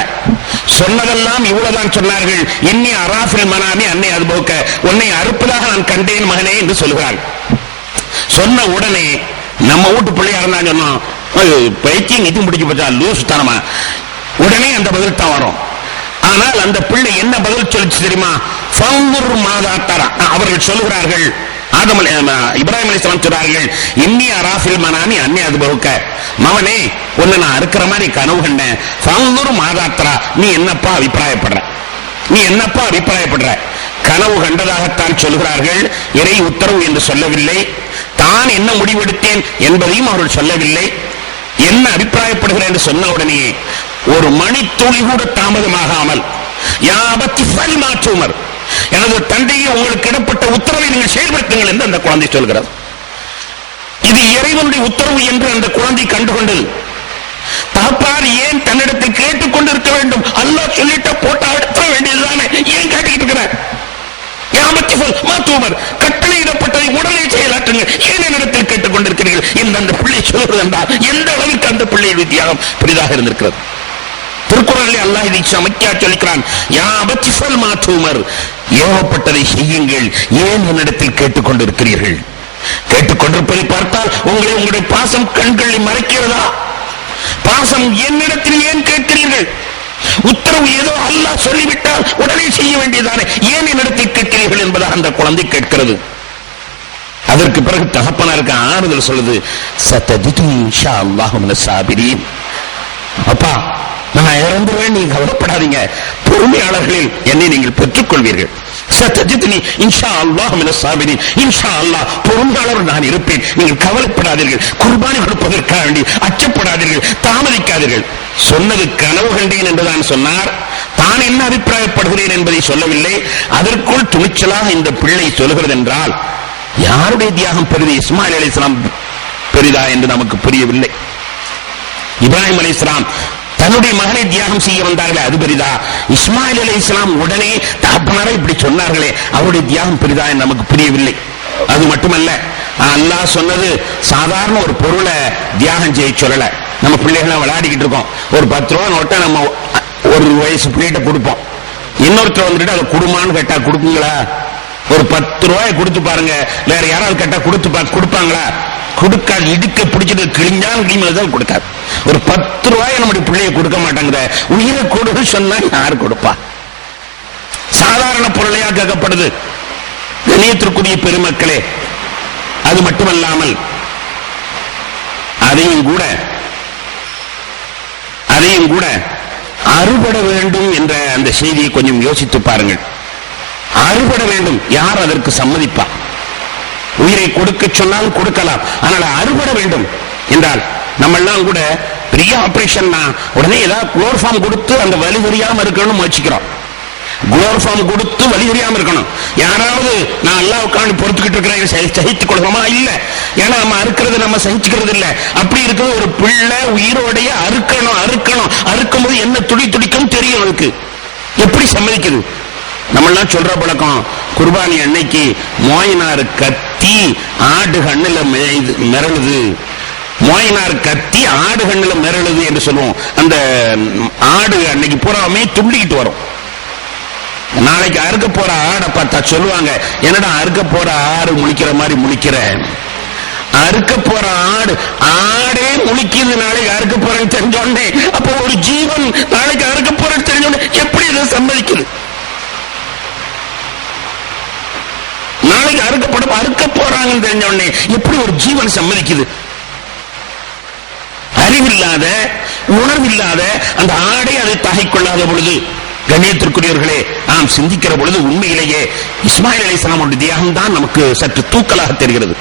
சொன்னதெல்லாம் இவ்வளவுதான் சொன்னார்கள். இன்னி அராஃபில் மனாமி அன்னை அதுபோக்க, உன்னை அறுப்பதாக நான் கண்டேன் மகனே என்று சொல்கிறார். சொன்ன உடனே நம்ம வீட்டு பிள்ளையா இருந்தா சொன்னோம், பைத்தியம் இது முடிச்சு போச்சா, லூசு தனமா, உடனே அந்த பதில் தான் வரும். ஆனால் அந்த பிள்ளை என்ன பதில் சொல்லிச்சு தெரியுமா? ஃபங்குர் மாதா தரா. அவர்கள் சொல்கிறார்கள், இப்ராஹிம் அலைஹிஸ்ஸலாம் சொல்றார்கள், இன்னி அராஃபில் மனாமி அன்னி அதுபகுக்க, மவனே உன்னை நான் அறுக்கிற மாதிரி கனவு கண்டேன். ஃபங்குர் மாதாத்ரா, நீ என்னப்பா அபிப்பிராயப்படுற? கனவு கண்டதாகத்தான் சொல்கிறார்கள். இறை உத்தரவு என்று சொல்லவில்லை. தான் என்ன முடிவெடுத்தேன் என்பதையும் அவர்கள் சொல்லவில்லை. என்ன அபிப்பிராயப்படுகிறேன் என்று சொன்ன உடனே ஒரு மணித்துளி கூட தாமதமாகாமல், யாபத்தி ஃபல்மாற்றுமர், எனது தந்தையை உங்களுக்கு இடப்பட்ட உத்தரவை நீங்கள் செயல்படுத்துங்கள் என்று அந்த குழந்தை சொல்கிறது. இது இறைவனுடைய உத்தரவு என்று அந்த குழந்தை கண்டுகொண்டது. தகப்பார் ஏன் தன்னிடத்தில் கேட்டுக்கொண்டு இருக்க வேண்டும்? அல்லாஹ் சொல்லிட்ட போட்டா எடுத்த வேண்டியதுதானே, ஏன் கேட்டுக்கிட்டு இருக்கிறார்? கட்டளையிடப்பட்டதை உடனே செயலாற்றுங்கள், ஏன் என்னிடத்தில் கேட்டுக் கொண்டிருக்கிறீர்கள் என்று அந்த பிள்ளை சொல்கிறது என்றால் எந்த அளவுக்கு அந்த பிள்ளையுடைய தியாகம் பெரிதாக இருந்திருக்கிறது. திருக்குறளிலே அல்லாஹ் இதை சமைக்கா சொல்லிக்கிறான், யா அபத்தி ஃபல்மா தூமர், ஏவப்பட்டதை செய்யுங்கள், ஏன் என்னிடத்தில் கேட்டுக்கொண்டிருக்கிறீர்கள்? கேட்டுக்கொண்டிருப்பதை பார்த்தால் உங்களுடைய பாசம் கண்களை மறைக்கிறதா? பாசம் என்னிடத்தில் ஏன் கேட்கிறீர்கள்? உத்தரவு ஏதோ அல்லாஹ் சொல்லிவிட்டால் உடனே செய்ய வேண்டியதானே, ஏன் என்னிடத்தில் கேட்கிறீர்கள் என்பதாக அந்த குழந்தை கேட்கிறது. அதற்கு பிறகு தகப்பனாருக்கு ஆறுதல் சொல்லுது, சத்தஜிதுனி இன்ஷா அல்லாஹு மினஸ் சாபிரீன். அப்பா, நான் இறந்துவேன், நீங்க கவலைப்படாதீங்க, பொறுமையாளர்களில் என்னை நீங்கள் பெற்றுக் கொள்வீர்கள். சத்தஜிதுனி இன்ஷா அல்லாஹு மினஸ் சாபிரீன். இன்ஷா அல்லாஹ் பொறுமையாளர் நான் இருப்பேன், நீங்கள் கவலைப்படாதீர்கள், குர்பானி கொடுப்பதற்காக வேண்டி அச்சப்படாதீர்கள், தாமதிக்காதீர்கள். சொன்னது கனவு கண்டேன் என்றுதான் சொன்னார். தான் என்ன அபிப்பிராயப்படுகிறேன் என்பதை சொல்லவில்லை. அதற்குள் துணிச்சலாக இந்த பிள்ளை சொல்கிறது என்றால் யாருடைய தியாகம் பெரிது, இஸ்மாயில் அலைஹிஸ்ஸலாம் பெரிதா என்று நமக்கு புரியவில்லை. இப்ராஹிம் அலைஹிஸ்ஸலாம் தன்னுடைய மகனை தியாகம் செய்ய வந்தார்களே, அது பெரிதா? இஸ்மாயில் அலைஹிஸ்ஸலாம் உடனே தகப்பனாரை இப்படி சொன்னார்களே, அவருடைய தியாகம் பெரிதா என்று நமக்கு புரியவில்லை. அது மட்டுமல்ல, அல்லாஹ் சொன்னது சாதாரண ஒரு பொருளை தியாகம் செய்ய சொல்லல. நம்ம பிள்ளைகளை விளையாடிக்கிட்டு இருக்கோம், ஒரு 10 ரூபா நோட்டை நம்ம ஒரு வயசு பிள்ளைகிட்ட கொடுப்போம். இன்னொருத்தர் வந்துட்டு அதை குடுமான்னு கேட்டா கொடுக்குங்களா? ஒரு 10 ரூபாய் கொடுத்து பாருங்க, வேற யாராவது கேட்டா கொடுப்பாங்களா? கொடுக்காது. இடுக்க பிடிச்சது கிழிஞ்சாலும் கிழிமதான் கொடுக்காது. ஒரு 10 ரூபாய் நம்முடைய பிள்ளைய கொடுக்க மாட்டாங்க. உயிரை கொடுக்க சொன்னா யாரு கொடுப்பா? சாதாரண பொருளையா கேட்கப்படுது. கணியத்திற்குரிய பெருமக்களே, அது மட்டுமல்லாமல் அதையும் கூட அறுபட வேண்டும் என்ற அந்த செய்தியை கொஞ்சம் யோசித்து பாருங்கள். அறுபட வேண்டும், யார் அதற்கு சம்மதிப்பா? உயிரை கொடுக்க சொன்னால் கொடுக்கலாம், ஆனால் அறுபட வேண்டும் என்றால் நம்ம எல்லாம் கூட பெரிய ஆபரேஷன் உடனே ஏதாவது குளோர்ஃபார்ம் கொடுத்து அந்த வலி தெரியாம இருக்கணும்னு முயற்சிக்கிறோம். குளோர்ஃபார்ம் கொடுத்து வலி தெரியாம இருக்கணும். யாராவது நான் எல்லாம் உட்காந்து பொறுத்துக்கிட்டு இருக்கிறேன் சகித்துக் கொள்கிறோமா? இல்ல. ஏன்னா நம்ம அறுக்கிறது நம்ம சகிச்சுக்கிறது இல்ல. அப்படி இருக்கிறது ஒரு பிள்ளை உயிரோடைய அறுக்கும் போது என்ன துடிக்கும் தெரியும். அதுக்கு எப்படி சம்மதிக்குது? நம்ம எல்லாம் சொல்ற பழக்கம், குர்பானி அன்னைக்கு மோயினார் கத்தி ஆடு கண்ணுல மிரளுது, மோயினார் கத்தி ஆடு கண்ணுல மிரளுது என்று சொல்லுவோம். அந்த ஆடு அன்னைக்கு பூராமே துண்டிக்கிட்டு வரும். நாளைக்கு அறுக்க போற ஆடை பார்த்தா சொல்லுவாங்க, என்னடா அறுக்க போற ஆடு முழிக்கிற மாதிரி முழிக்கிற, அறுக்க போற ஆடே முழிக்குது நாளைக்கு அறுக்க போறேன்னு தெரிஞ்சோடனே. அப்போ ஒரு ஜீவன் நாளைக்கு அறுக்க போறேன்னு தெரிஞ்சோடனே எப்படி இதை சம்மதிக்குது? நாளைக்கு அறுக்க போறாங்கன்னு தெரிஞ்ச உடனே எப்படி ஒரு ஜீவன் சம்மதிக்குது? அறிவில்லாத உணர்வில்லாத அந்த ஆடை அதை தாகிக்கொள்ளாத பொழுது, கண்ணியத்திற்குரியவர்களே, நாம் சிந்திக்கிற பொழுது உண்மையிலேயே இஸ்மாயில் அலைஹிஸ்ஸலாம் தியாகம் தான் நமக்கு சற்று தூக்கலாக தெரிகிறது.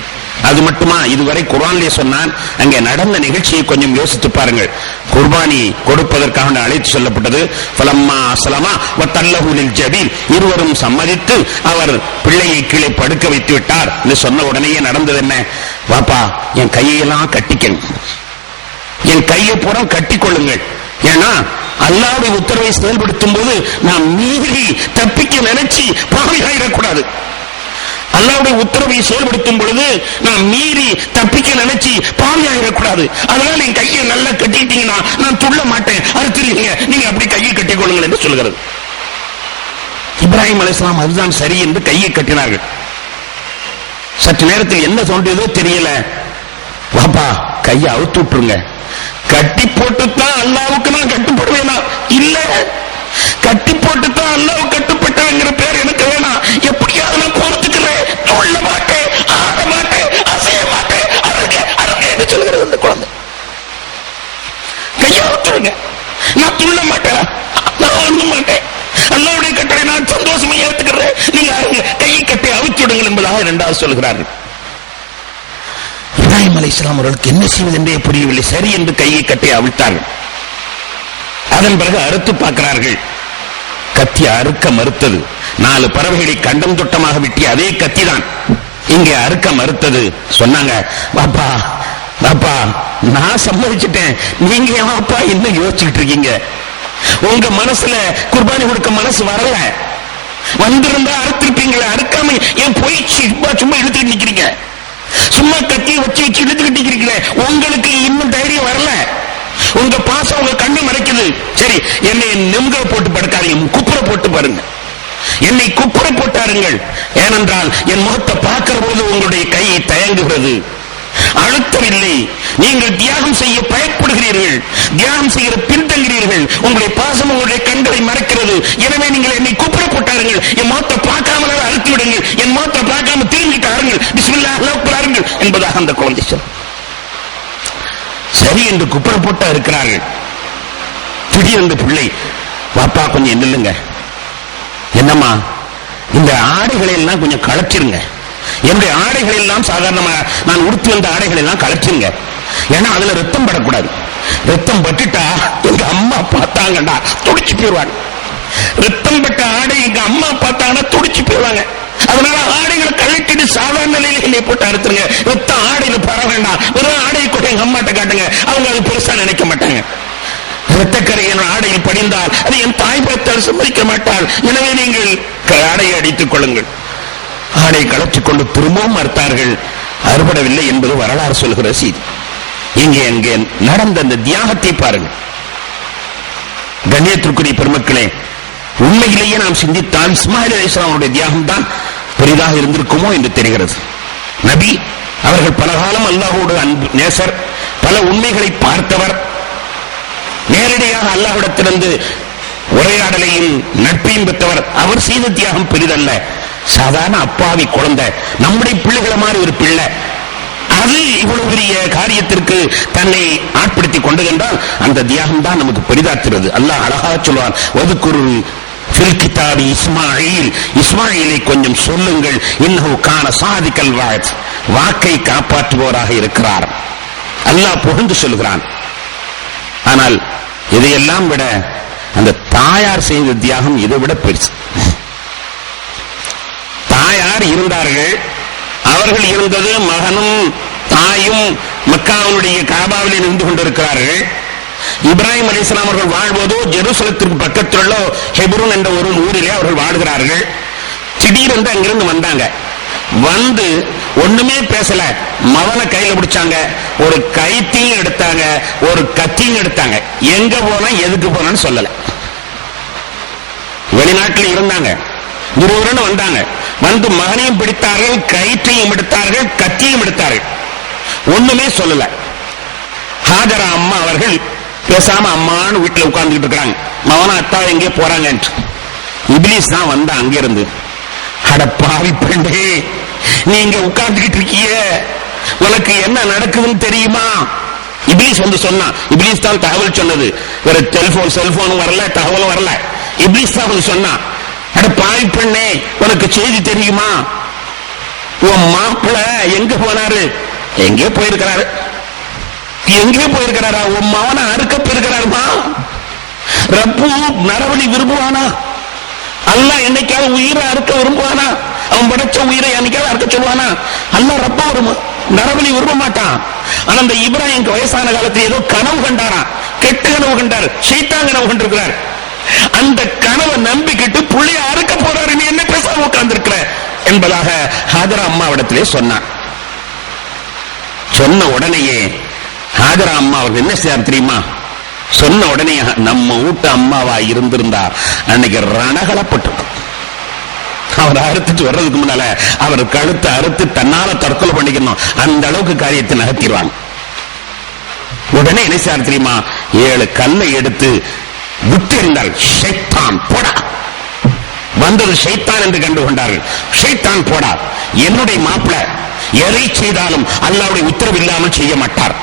அது மட்டுமா? இதுவரை குர்ஆனிலே சொன்னான், அங்கே நடந்த நிகழ்ச்சியை கொஞ்சம் யோசித்து பாருங்கள். குர்பானி கொடுப்பதற்காக அழைத்து சொல்லப்பட்டது. ஃபலம்மா அஸ்லமா வத்தல்லஹு லில் ஜபீன், இருவரும் சம்மதித்து அவர் பிள்ளையை கீழே படுக்க வைத்து விட்டார் என்று சொன்ன உடனேயே நடந்தது என்ன? வாப்பா, என் கையெல்லாம் கட்டிக்கணும், என் கையை பூரா கட்டிக்கொள்ளுங்கள். ஏன்னா அல்லாஹ்வுடைய உத்தரவை செயல்படுத்தும் போது நாம் மீறி தப்பிக்க நினைச்சு பாவியாயிடக்கூடாது. அல்லாஹ்வுடைய உத்தரவை செயல்படுத்தும் பொழுது நான் மீறி தப்பிக்க நினைச்சு பாவியாயிடக்கூடாது. அதனால என் கையை நல்லா கட்டிட்டீங்கன்னா நான் துள்ள மாட்டேன், அறுத்துறீங்க, நீங்க அப்படி கையை கட்டிக் கொள்ளுங்கள் என்று சொல்கிறது. இப்ராஹிம் அலைஹிஸ்ஸலாம் அதுதான் சரி என்று கையை கட்டினார்கள். சற்று நேரத்தில் என்ன தோன்றியதோ தெரியல, வாப்பா கையை அவுத்து விட்டுருங்க. கட்டி போட்டுத்தான் அல்லாவுக்கு நான் கட்டுப்படுவேனா? இல்ல, கட்டி போட்டுத்தான் அல்லாவுக்கு கட்டுப்பட்டவங்கிற பேர் எனக்கு வேணாம். எப்படியாவது நான் பொறுத்துக்கிறேன், சொல்ல மாட்டேன், ஆட மாட்டேன், அசைய மாட்டேன், அருங்க என்று சொல்கிறது அந்த குழந்தை. கையை அவுத்துருங்க, நான் துள்ள மாட்டேன், நான் ஒண்ணு மாட்டேன், அல்லாவுடைய கட்டளை நான் சந்தோஷமா ஏற்றுக்கிறேன், நீங்க அருங்க, கையை கட்டி அவித்து விடுங்கள் என்பதாக இரண்டாவது சொல்கிறார்கள். இப்ராஹிம் அலைஹிஸ்ஸலாம் அவர்களுக்கு என்ன செய்வது என்றே புரியவில்லை. சரி என்று கையை கட்டி அவிழ்த்தார்கள். அதன் பிறகு அறுத்து பார்க்கிறார்கள். கத்தி அறுக்க மறுத்தது. 4 பறவைகளை கண்டம் தொட்டமாக வெட்டி அதே கத்தி தான் இங்கே அறுக்க மறுத்தது. சொன்னாங்க, பாப்பா பாப்பா நான் சம்மதிச்சிட்டேன், நீங்க ஏன்ப்பா என்ன யோசிச்சுட்டு இருக்கீங்க? உங்க மனசுல குர்பானி கொடுக்க மனசு வரல, வந்திருந்தா அறுத்திருப்பீங்களா? அறுக்காம ஏன் போய் சும்மா இழுத்துக்கிட்டு நிக்கிறீங்க? சும்மா கத்தியை வச்சு இழுத்துக்கிட்டு இருக்கிறீங்களே, உங்களுக்கு இன்னும் தைரியம் வரல, உங்க பாசம் உங்க கண்ணை மறைக்குது. சரி, என்னை நெம்க போட்டு படுக்காதீங்க, குப்புற போட்டு பாருங்க, என்னை குப்புற போட்டாருங்கள். ஏனென்றால் என் முகத்தை பார்க்கிற போது உங்களுடைய கை தயங்குகிறது. அழுத்தவில்லை. நீங்கள் தியாகம் செய்ய பயப்படுகிறீர்கள், தியாகம் செய்கிற பின்தங்கிறீர்கள். உங்களுடைய பாசம் உங்களுடைய கண்களை மறைக்கிறது. எனவே நீங்கள் என்னை கூப்பிட போட்டார்கள், என் மோத்த பார்க்காமல் அழுத்தி விடுங்கள், என் மோத்த பார்க்காம திரும்பிட்டு ஆருங்கள், பிஸ்மில்லாஹ் அல்லாஹ் ஆருங்கள் என்பதாக அந்த குழந்தை சொல். சரி என்று குப்புற போட்டா இருக்கிறார்கள். திடீரென்று பிள்ளை, பாப்பா கொஞ்சம் என்னல்லுங்க, என்னம்மா இந்த ஆடைகளை எல்லாம் கொஞ்சம் கலச்சிருங்க, என்னுடைய ஆடைகள் எல்லாம் சாதாரணமா நான் உடுத்தி வந்த ஆடைகள் எல்லாம் கலச்சிருங்க, ஏன்னா அதுல ரத்தம் படக்கூடாது. ரத்தம் பட்டுட்டா எங்க அம்மா பார்த்தாங்கடா துடிச்சு போயிடுவாங்க. ரத்தம் பட்ட ஆடை எங்க அம்மா பார்த்தாங்கன்னா துடிச்சு போயிடுவாங்க. அதனால ஆடைகளை கழட்டிட்டு சாதாரண நிலையில என்னை போட்டு அறுத்துருங்க. ரத்தம் ஆடையில பர வேண்டாம், வெறும் ஆடையை கூட எங்க அம்மாட்ட காட்டுங்க, அவங்க அது பெருசா நினைக்க மாட்டாங்க. இரத்தக்கரை என் ஆடையில் படிந்தால் அது என் தாய் பார்த்தால் சம்மதிக்க மாட்டாள். எனவே நீங்கள் ஆடையை அடித்துக் கொள்ளுங்கள். ஆடை கலற்றிக் கொண்டு திரும்பவும் மறுத்தார்கள். அறுபடவில்லை என்பது வரலாறு சொல்கிற செய்தி. இங்கே அங்கே நடந்த அந்த தியாகத்தை பாருங்கள். கண்ணியத்திற்குரிய பெருமக்களே, உண்மையிலேயே நாம் சிந்தித்தால் இஸ்மாயில் அலைஹிஸ்ஸலாமுடைய தியாகம் தான் பெரிதாக இருந்திருக்குமோ என்று தெரிகிறது. நபி அவர்கள் பலகாலம் அல்லாஹ்வோடு அன்பு நேசர், பல உண்மைகளை பார்த்தவர், நேரடியாக அல்லாஹ்விடத்திலிருந்து உரையாடலையும் நட்பையும் பெற்றவர். அவர் செய்த தியாகம் பெரிதல்ல. சாதாரண அப்பாவி குழந்தை, நம்முடைய பிள்ளைகளை மாதிரி ஒரு பிள்ளை, அது இவ்வளவு பெரிய காரியத்திற்கு தன்னை ஆட்படுத்திக் கொண்டது என்றால் அந்த தியாகம் தான் நமக்கு பெரிதாக்குகிறது. அல்லாஹ் அழகாக சொல்வான், வதுகுரு ஃபில் கிதாபி இஸ்மாயில், இஸ்மாயிலை கொஞ்சம் சொல்லுங்கள், இன்னஹு கான சாதிக்கல் வாத், வாக்கை காப்பாற்றுபவராக இருக்கிறார். அல்லாஹ் புகழ்ந்து சொல்கிறான். ஆனால் இதையெல்லாம் விட அந்த தாயார் செய்த தியாகம் இதை விட பெருசு. தாயார் இருந்தார்கள், அவர்கள் இருந்தது மகனும் தாயும் மக்காவுடைய காபாவில் இருந்து கொண்டிருக்கிறார்கள். இப்ராஹிம் அலைஹிஸ்ஸலாம் அவர்கள் வாழ்வதோ ஜெருசலத்திற்கு பக்கத்தில் உள்ள ஹெப்ரோன் என்ற ஒரு ஊரிலே அவர்கள் வாழ்கிறார்கள். திடீரென்று அங்கிருந்து வந்தாங்க. வந்து ஒண்ணுமே பேசல, மவனை கையில பிடிச்சாங்க, ஒரு கைத்தையும் எடுத்தாங்க, ஒரு கத்தியும் எடுத்தாங்க. எங்க போனா எதுக்கு போனான்னு சொல்லல. வெளிநாட்டில் இருந்தாங்க, இருவருன்னு வந்தாங்க. வந்து மகனையும் பிடித்தார்கள், கயிற்றையும் எடுத்தார்கள், கத்தியும் எடுத்தார்கள். ஒண்ணுமே சொல்லல. ஹாஜரா அம்மா அவர்கள் பேசாம அம்மான்னு வீட்டுல உட்கார்ந்துட்டு இருக்காங்க. மவனா அத்தா எங்கே போறாங்க. இப்லீஸ் தான் வந்தா அங்கிருந்து, அட பாவி பெண்ணே, நீங்க உட்கார்ந்துகிட்டு இருக்கீங்க, உனக்கு என்ன நடக்குதுன்னு தெரியுமா? இப்லீஸ் வந்து சொன்னான். இப்லீஸ் தான் தகவல் சொன்னது, வேற செல்போனும் வரல, தகவலும் வரல. இப்லீஸ் தான் வந்து சொன்னான், அட பாவி பெண்ணே, உனக்கு செய்தி தெரியுமா? உன் மாப்பிள்ள எங்க போனாரு? எங்கே போயிருக்கிறாரு. எங்கே போயிருக்கிறாரா? உன் மவனை அறுக்க போயிருக்கிறாருமா? ரப்பு நரவழி விரும்புவானா? அல்லாஹ் என்னைக்காவது உயிரை அறுக்க விரும்புவானா? அவன் படைச்ச உயிரை என்னைக்காவது அறுக்க சொல்லுவானா? அல்லாஹ் ரப்ப வருமா? நரவழி விரும்ப மாட்டான். ஆனா அந்த இப்ராஹிம் வயசான காலத்தில் ஏதோ கனவு கண்டாராம், கெட்ட கனவு கண்டார், ஷைத்தான் கனவு கண்டிருக்கிறார். அந்த கனவை நம்பிக்கிட்டு புள்ளைய அறுக்க போறாரு, நீ என்ன பேசாம உட்கார்ந்து இருக்கிற என்பதாக ஹாஜரா அம்மாவிடத்திலே சொன்னான். சொன்ன உடனேயே ஹாஜரா அம்மா அவர்கள் என்ன செய்யார் தெரியுமா? சொன்ன உடனே நம்ம வீட்டு அம்மாவா இருந்திருந்தா அன்னைக்கு ரணகலப்பட்டிருக்கும். அவர் அறுத்துட்டு வர்றதுக்கு முன்னால அவர் கழுத்தை அறுத்து தன்னால தற்கொலை பண்ணிக்கணும், அந்த அளவுக்கு காரியத்தை நகர்த்திடுவாங்க. உடனே என்ன செய்யார் தெரியுமா? 7 கல்லை எடுத்து விட்டு எறிந்தால், ஷைத்தான் போடா, வந்தது ஷைத்தான் என்று கண்டு கொண்டார்கள். ஷைத்தான் போடா, என்னுடைய மாப்பிள எதை செய்தாலும் அல்லாஹ்வுடைய உத்தரவு இல்லாமல் செய்ய மாட்டார்.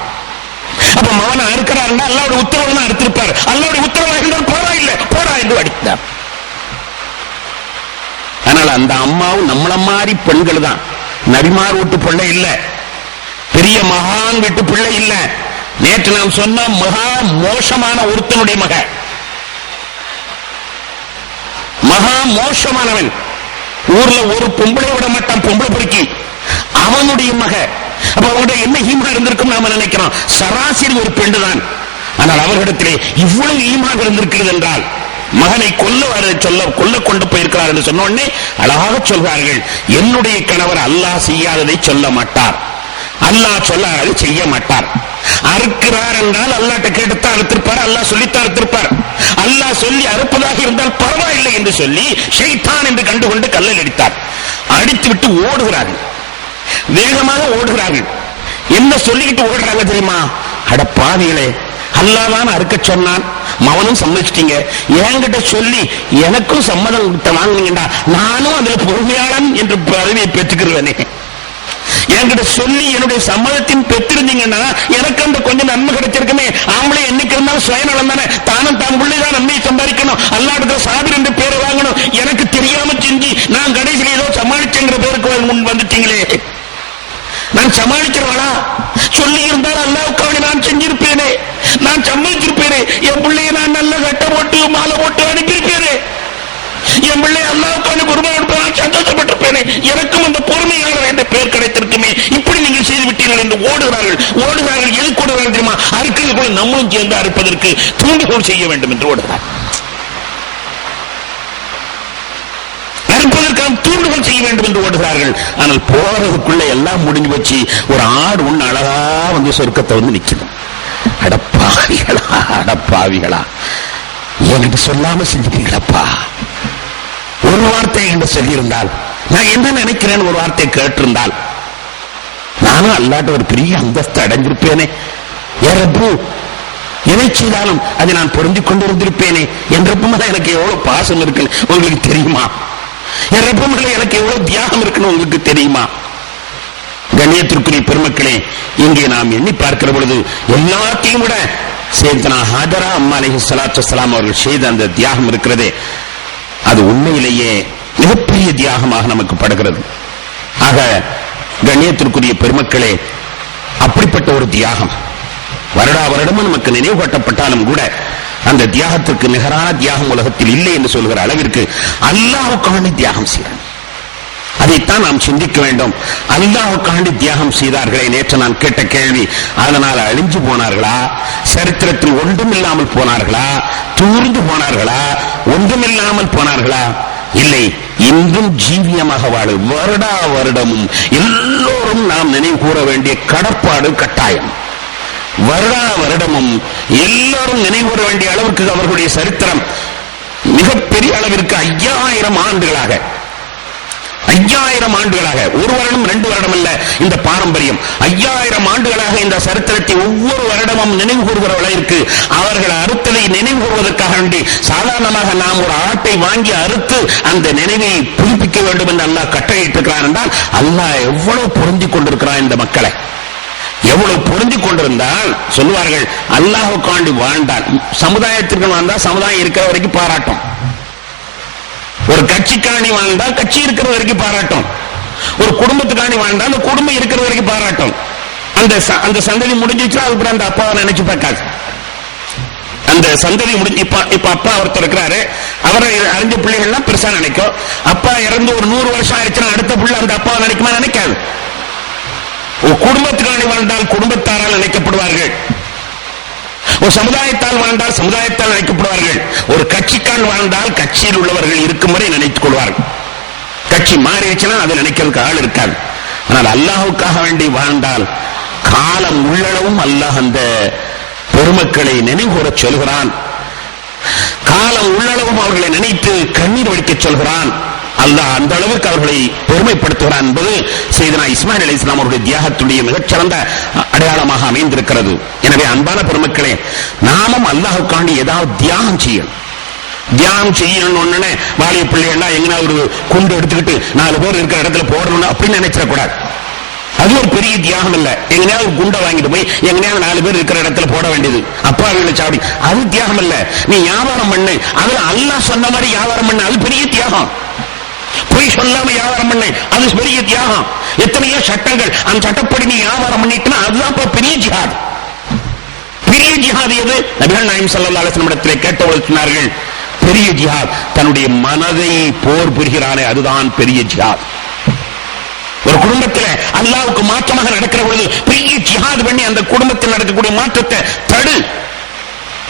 அப்ப மவனை அறுக்கிறார், அல்லாஹ்வுடைய உத்தரவு தான் அறுத்திருப்பார். அல்லாஹ்வுடைய உத்தரவு இருந்தால் போடா, இல்ல போடா என்று அடித்தார். ஆனால் அந்த அம்மாவும் நம்மள மாதிரி பெண்கள் தான். நபிமார் வீட்டு பிள்ளை இல்ல, பெரிய மகான் வீட்டு பிள்ளை இல்ல. நேற்று நாம் சொன்ன மகா மோசமான ஒருத்தனுடைய மக, மகா மோசமானவன், ஊர்ல ஒரு பொம்பளை விட மாட்டான், பொம்பளை பொறுக்கி, அவனுடைய மக. அப்ப அவருடைய என்ன ஈமான் இருந்திருக்கும் நாம நினைக்கிறோம், சராசரி ஒரு பெண்ணு தான். ஆனால் அவர்களிடத்திலே இவ்வளவு ஈமான் இருந்திருக்கிறது என்றால், மகனை கொல்ல கொண்டு போயிருக்கிறார் என்று சொன்ன உடனே அழகாக சொல்வார்கள், என்னுடைய கணவர் அல்லாஹ் செய்யாததை சொல்ல மாட்டார், அல்லாஹ் சொல்லாததை செய்ய மாட்டார். அறுக்கிறார் என்றால் அல்லாஹ்ட்ட கேட்டுத்தான் அறுத்திருப்பார், அல்லாஹ் சொல்லித்தான் அறுத்திருப்பார். அல்லாஹ் சொல்லி அறுப்பதாக இருந்தால் பரவாயில்லை என்று சொல்லி ஷைத்தான் என்று கண்டுகொண்டு கல்லில் அடித்தார். அடித்து விட்டு ஓடுகிறார்கள், வேகமாக ஓடுகிறார்கள். என்ன சொல்லிக்கிட்டு ஓடுறாங்க தெரியுமா? அட பாவிகளே, அல்லாஹ்தான் அறுக்க சொன்னான், மவனும் சம்மதிச்சிட்டீங்க, என்கிட்ட சொல்லி எனக்கும் சம்மதம் வாங்கினீங்கடா, நானும் அதுல பொறுமையாளன் என்று பதவியை பெற்றுக்கிறேனே. என்கிட்ட சொல்லி என்னுடைய சம்மதத்தின் பெற்றிருந்தீங்கன்னா எனக்கு அந்த கொஞ்சம் நன்மை கிடைச்சிருக்குமே. ஆம்பளை என்னைக்கு இருந்தாலும் சுயநலம் தானே, தானும் தான் பிள்ளைதான் நன்மையை சம்பாதிக்கணும், அல்லாஹ்விடத்துல சாபிர் என்று பேரை வாங்கணும். எனக்கு தெரியாம செஞ்சு நான் கடைசியில் ஏதோ சமாளிச்சுங்கிற பேருக்கு முன் வந்துட்டீங்களே. நான் சமாளிக்கிறவளா? சொல்லி இருந்தால் அல்லாஹ்வுக்காக நான் செஞ்சிருப்பேனே, நான் சம்மதிச்சிருப்பேனே. என் பிள்ளையை நான் நல்ல கட்ட போட்டு மாலை போட்டு அனுப்பியிருப்பேனே. என் பிள்ளை அல்லாஹ்வுக்காக குர்பான் கொடுத்து நான் சந்தோஷப்பட்டிருப்பேனே. எனக்கும் அந்த பொறுமையாளர் என்ற பெயர் கிடைத்திருக்குமே. இப்படி நீங்கள் செய்து விட்டீர்கள் என்று ஓடுகிறார்கள். எதுக்கு ஓடுகிறார்கள் தெரியுமா? அறுக்கிறது கூட நம்மளும் சேர்ந்து அறுப்பதற்கு தூண்டுகோல் செய்ய வேண்டும் என்று ஓடுகிறார். அறுப்பதற்கான தூண்டுகோல் செய்ய வேண்டும் என்று ஓடுகிறார்கள். ஆனால் போறதுக்குள்ள எல்லாம் முடிஞ்சு வச்சு ஒரு ஆடு ஒண்ணு அழகா வந்து சொர்க்கத்தை வந்து நிக்கணும். அடப்பாவிகளா, என்கிட்ட சொல்லாம செஞ்சுட்டீங்களப்பா. ஒரு வார்த்தை என்கிட்ட சொல்லியிருந்தால், நான் என்ன நினைக்கிறேன் ஒரு வார்த்தை கேட்டிருந்தால், நானும் அல்லாட்ட ஒரு பெரிய அந்தஸ்து அடைஞ்சிருப்பேனே. ஏறப்பு எதை செய்தாலும் அதை நான் பொருந்திக் கொண்டிருந்திருப்பேனே. என்றப்பும் எனக்கு எவ்வளவு பாசம் இருக்குன்னு உங்களுக்கு தெரியுமா? என்றப்பும் எனக்கு எவ்வளவு தியாகம் இருக்குன்னு உங்களுக்கு தெரியுமா? கண்ணியத்திற்குரிய பெருமக்களே, இங்கே நாம் எண்ணி பார்க்கிற பொழுது எல்லாத்தையும் விட சேத்தனா ஹாஜரா அம்மா அலைஹிஸ்ஸலாத்து வஸ்ஸலாம் அவர்கள் செய்த அந்த தியாகம் இருக்கிறதே, அது உண்மையிலேயே மிகப்பெரிய தியாகமாக நமக்கு படுகிறது. ஆக கண்ணியத்திற்குரிய பெருமக்களே, அப்படிப்பட்ட ஒரு தியாகம் வருடா வருடமும் நமக்கு நினைவு காட்டப்பட்டாலும் கூட அந்த தியாகத்திற்கு நிகரான தியாகம் உலகத்தில் இல்லை என்று சொல்கிற அளவிற்கு அல்லாஹ்வுக்காக தியாகம் செய்தார். அதைத்தான் நாம் சிந்திக்க வேண்டும். அல்லாஹ்வுக்காக தியாகம் செய்தார்களே, நேற்று நான் கேட்ட கேள்வி, அதனால் அழிஞ்சு போனார்களா? சரித்திரத்தில் ஒன்றுமில்லாமல் போனார்களா? தூர்ந்து போனார்களா? ஒன்றுமில்லாமல் போனார்களா? இல்லை, இன்றும் ஜீவியமாக வாழும் வருடா வருடமும் எல்லோரும் நாம் நினைவு கூற வேண்டிய கடப்பாடு கட்டாயம். வருடா வருடமும் எல்லாரும் நினைவு கூற வேண்டிய அளவுக்கு அவர்களுடைய சரித்திரம் மிகப்பெரிய அளவிற்கு 5000 ஆண்டுகளாக, 5000 ஆண்டுகளாக, ஒரு வருடம் 2 வருடம் அல்ல, இந்த பாரம்பரியம் 5000 ஆண்டுகளாக இந்த சரித்திரத்தை ஒவ்வொரு வருடமும் நினைவு கூறுகிற அளவிற்கு அவர்கள் அறுத்தலை நினைவு கூறுவதற்காக வேண்டி சாதாரணமாக நாம் ஒரு ஆட்டை வாங்கி அறுத்து அந்த நினைவை புதுப்பிக்க வேண்டும் என்று அல்லாஹ் கட்டளையிட்டிருக்கிறார் என்றால் அல்லாஹ் எவ்வளவு பொருந்திக் கொண்டிருக்கிறார் இந்த மக்களை. எவ்வளவு பொருந்திக் கொண்டிருந்தால் சொல்லுவார்கள், அல்லாஹ்வுக்காண்டி வாழ்ந்தால் சமுதாயத்திற்கு வாழ்ந்தால் சமுதாயம் இருக்கிற வரைக்கும் பாராட்டும். ஒரு கட்சிக்காணி வாழ்ந்தால் கட்சி இருக்கிற வரைக்கும் பாராட்டும். ஒரு குடும்பத்துக்காணி வாழ்ந்தால் அந்த குடும்பம் இருக்கிற வரைக்கும் பாராட்டும். அந்த சந்ததி முடிஞ்சிச்சுன்னா அதுக்கு அந்த அப்பாவை நினைச்சு பார்க்காது. அந்த சந்ததி முடிஞ்சு இப்ப அப்பா ஒருத்தர் இருக்கிறாரு, அவரை அறிஞ்ச பிள்ளைகள்லாம் பெருசா நினைக்கும். அப்பா இறந்து ஒரு 100 வருஷம் ஆயிடுச்சுன்னா அடுத்த பிள்ளை அந்த அப்பாவை நினைக்குமா? நினைக்காது. ஒரு குடும்பத்துக்காணி வாழ்ந்தால் குடும்பத்தாரால் நினைக்கப்படுவார்கள். ஒரு சமுதாயத்தால் வாழ்ந்தால் சமுதாயத்தால் நினைக்கப்படுவார்கள். ஒரு கட்சிக்கால் வாழ்ந்தால் கட்சியில் உள்ளவர்கள் இருக்கும் வரை நினைத்துக் கொள்வார்கள். கட்சி மாறிடுச்சுன்னா அதை நினைக்கிறதுக்கு ஆள் இருக்காது. ஆனால் அல்லாஹ்வுக்காக வேண்டி வாழ்ந்தால் காலம் உள்ளளவும் அல்லாஹ் அந்த பெருமக்களை நினைவுகூர சொல்கிறான். காலம் உள்ளளவும் அவர்களை நினைத்து கண்ணீர் வடிக்க சொல்கிறான். அல்லாஹ் அந்த அளவுக்கு அவர்களை பெருமைப்படுத்துகிறான் என்பது செய்தனா இஸ்மாயில் அலைஹிஸ்ஸலாம் அவருடைய தியாகத்துடைய மிகச்சிறந்த அடையாளமாக அமைந்திருக்கிறது. எனவே அன்பான பெருமக்களே, நாமும் அல்லாஹ்வுக்காண்டி ஏதாவது தியாகம் செய்யணும். தியாகம் செய்யணும் ஒண்ணு வாலிய பிள்ளைகள்லாம் எங்கன்னா ஒரு குண்டு எடுத்துக்கிட்டு 4 பேர் இருக்கிற இடத்துல போடணும் அப்படின்னு நினைச்சிடக்கூடாது. அது ஒரு பெரிய தியாகம் இல்ல. எங்கனையாவது குண்டை வாங்கிட்டு போய் எங்கனையாவது 4 பேர் இருக்கிற இடத்துல போட வேண்டியது, அப்பாவிகளை சாப்பிடி, அது தியாகம் இல்ல. நீ வியாபாரம் பண்ணு, அதுல அல்லாஹ் சொன்ன மாதிரி வியாபாரம் பண்ணு, அது பெரிய தியாகம். பொய் சொல்லாம வியாபாரம் பண்ணு, அது பெரிய தியாகம். எத்தனையோ சட்டங்கள், அந்த சட்டப்படி நீ வியாபாரம் பண்ணிட்டுனா அதுதான் பெரிய ஜிஹாத். பெரிய ஜிஹாத் எது? நபிகள் நாயகம் ஸல்லல்லாஹு அலைஹி வஸல்லம் இடத்திலே கேட்டவர்கள் சொன்னார்கள், பெரிய ஜிஹாத் தன்னுடைய மனதை போர் புரிகிறானே அதுதான் பெரிய ஜிஹாத். ஒரு குடும்பத்தில் அல்லாஹ்வுக்கு மாற்றமாக நடக்கிற பொழுது பெரிய ஜிஹாத் பண்ணி அந்த குடும்பத்தில் நடக்கக்கூடிய மாற்றத்தை தடு.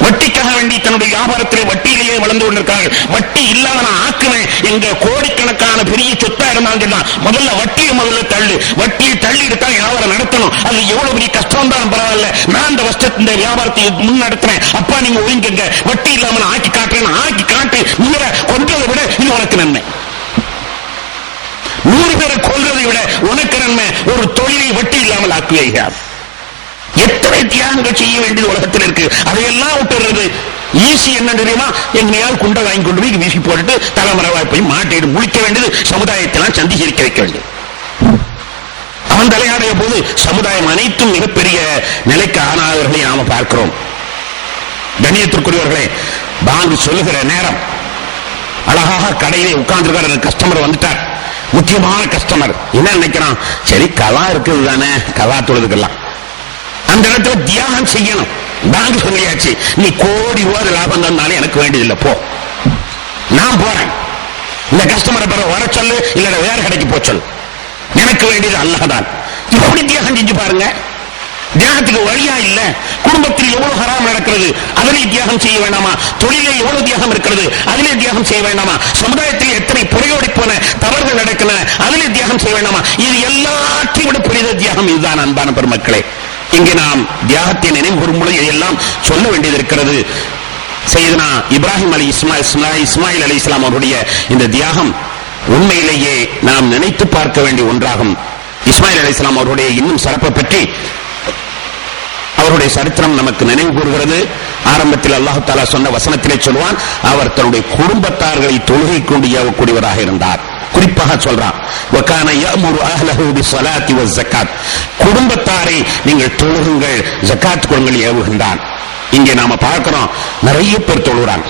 வட்டிக்காக வேண்டி தன்னுடைய வியாபாரத்திலே வட்டியிலேயே வளர்ந்து கொண்டிருக்கிறார்கள். வட்டி இல்லாத நான் ஆக்குவேன், எங்க கோடிக்கணக்கான பெரிய சொத்தா இருந்தாங்க, முதல்ல வட்டியை முதல்ல தள்ளு, வட்டியை தள்ளி எடுத்தா வியாபாரம் நடத்தணும். அது எவ்வளவு பெரிய கஷ்டம் தான் பரவாயில்ல, நான் இந்த வருஷத்து இந்த வியாபாரத்தை முன் நடத்துறேன், அப்பா நீங்க ஒழுங்குங்க, வட்டி இல்லாம நான் ஆக்கி காட்டுறேன், ஆக்கி காட்டு, நீங்க கொன்றதை விட இது உனக்கு நன்மை. 100 பேரை கொள்றதை விட உனக்கு நன்மை, ஒரு தொழிலை வட்டி இல்லாமல் ஆக்குவீர்கள். எத்தனை தியாகங்கள் செய்ய வேண்டியது உலகத்தில் இருக்கு. அதையெல்லாம் விட்டுறது ஈஸி. என்ன தெரியுமா? எங்கேயாவது குண்டை வாங்கி கொண்டு போய் வீசி போட்டு தலைமறைவாய் போய் மாட்டிட்டு முழிக்க வேண்டியது, சமுதாயத்தெல்லாம் சந்திச்சிருக்க வைக்க வேண்டியது. அவன் தலையாடைய போது சமுதாயம் அனைத்தும் மிகப்பெரிய நிலைக்கு ஆனாதவர்களை நாம பார்க்கிறோம். கண்ணியத்திற்குரியவர்களே, பாங்கு சொல்லுகிற நேரம் அழகாக கடையிலே உட்கார்ந்துருக்காரு. கஸ்டமர் வந்துட்டார், முக்கியமான கஸ்டமர். என்ன நினைக்கிறான்? சரி கலா இருக்குது தானே, கலா தொழுதுக்கலாம். அந்த இடத்துல தியாகம் செய்யணும். பாங்கு சொல்லியாச்சு, நீ கோடி ரூபாய் லாபம் தந்தாலும் எனக்கு வேண்டியதில்லை, போ, நான் போறேன். இந்த கஸ்டமரை பிறகு வர சொல்லு, இல்ல வேற கடைக்கு போ சொல்லு, எனக்கு வேண்டியது அல்லாஹ்தான். இப்படி தியாகம் செஞ்சு பாருங்க. தியாகத்துக்கு வழியா இல்ல. குடும்பத்தில் எவ்வளவு ஹராம் நடக்கிறது, அதிலே தியாகம் செய்ய வேண்டாமா? தொழிலே எவ்வளவு தியாகம் இருக்கிறது, அதிலே தியாகம் செய்ய வேண்டாமா? சமுதாயத்தில் எத்தனை புறையோடி போன தவறுகள் நடக்கின்றன, அதிலே தியாகம் செய்ய வேண்டாமா? இது எல்லாத்தையும் விட பெரிய தியாகம் இதுதான். அன்பான பெருமக்களே, இங்கே நாம் தியாகத்தை நினைவு கூறும்போது இதையெல்லாம் சொல்ல வேண்டியது இருக்கிறது. சையதுனா இப்ராஹிம் இஸ்மாயில் அலி இஸ்லாம் அவருடைய இந்த தியாகம் உண்மையிலேயே நாம் நினைத்து பார்க்க வேண்டிய ஒன்றாகும். இஸ்மாயில் அலி இஸ்லாம் அவருடைய இன்னும் சிறப்பை பற்றி அவருடைய சரித்திரம் நமக்கு நினைவு கூறுகிறது. ஆரம்பத்தில் அல்லாஹ் தஆலா சொன்ன வசனத்திலே சொல்வான், அவர் தன்னுடைய குடும்பத்தார்களை தொழுகை கொண்டு ஏவக்கூடியவராக இருந்தார். குறிப்பாக சொல்றான், வகான யஅமுரு அஹ்லஹு பிஸ்ஸலாத்தி வஸ்ஸகாத், குடும்பத்தாரை நீங்கள் தொழுகுங்கள், ஜகாத் கொடுங்கள் ஏவுகின்றான். இங்கே நாம பார்க்கிறோம், நிறைய பேர் தொழுகிறாங்க.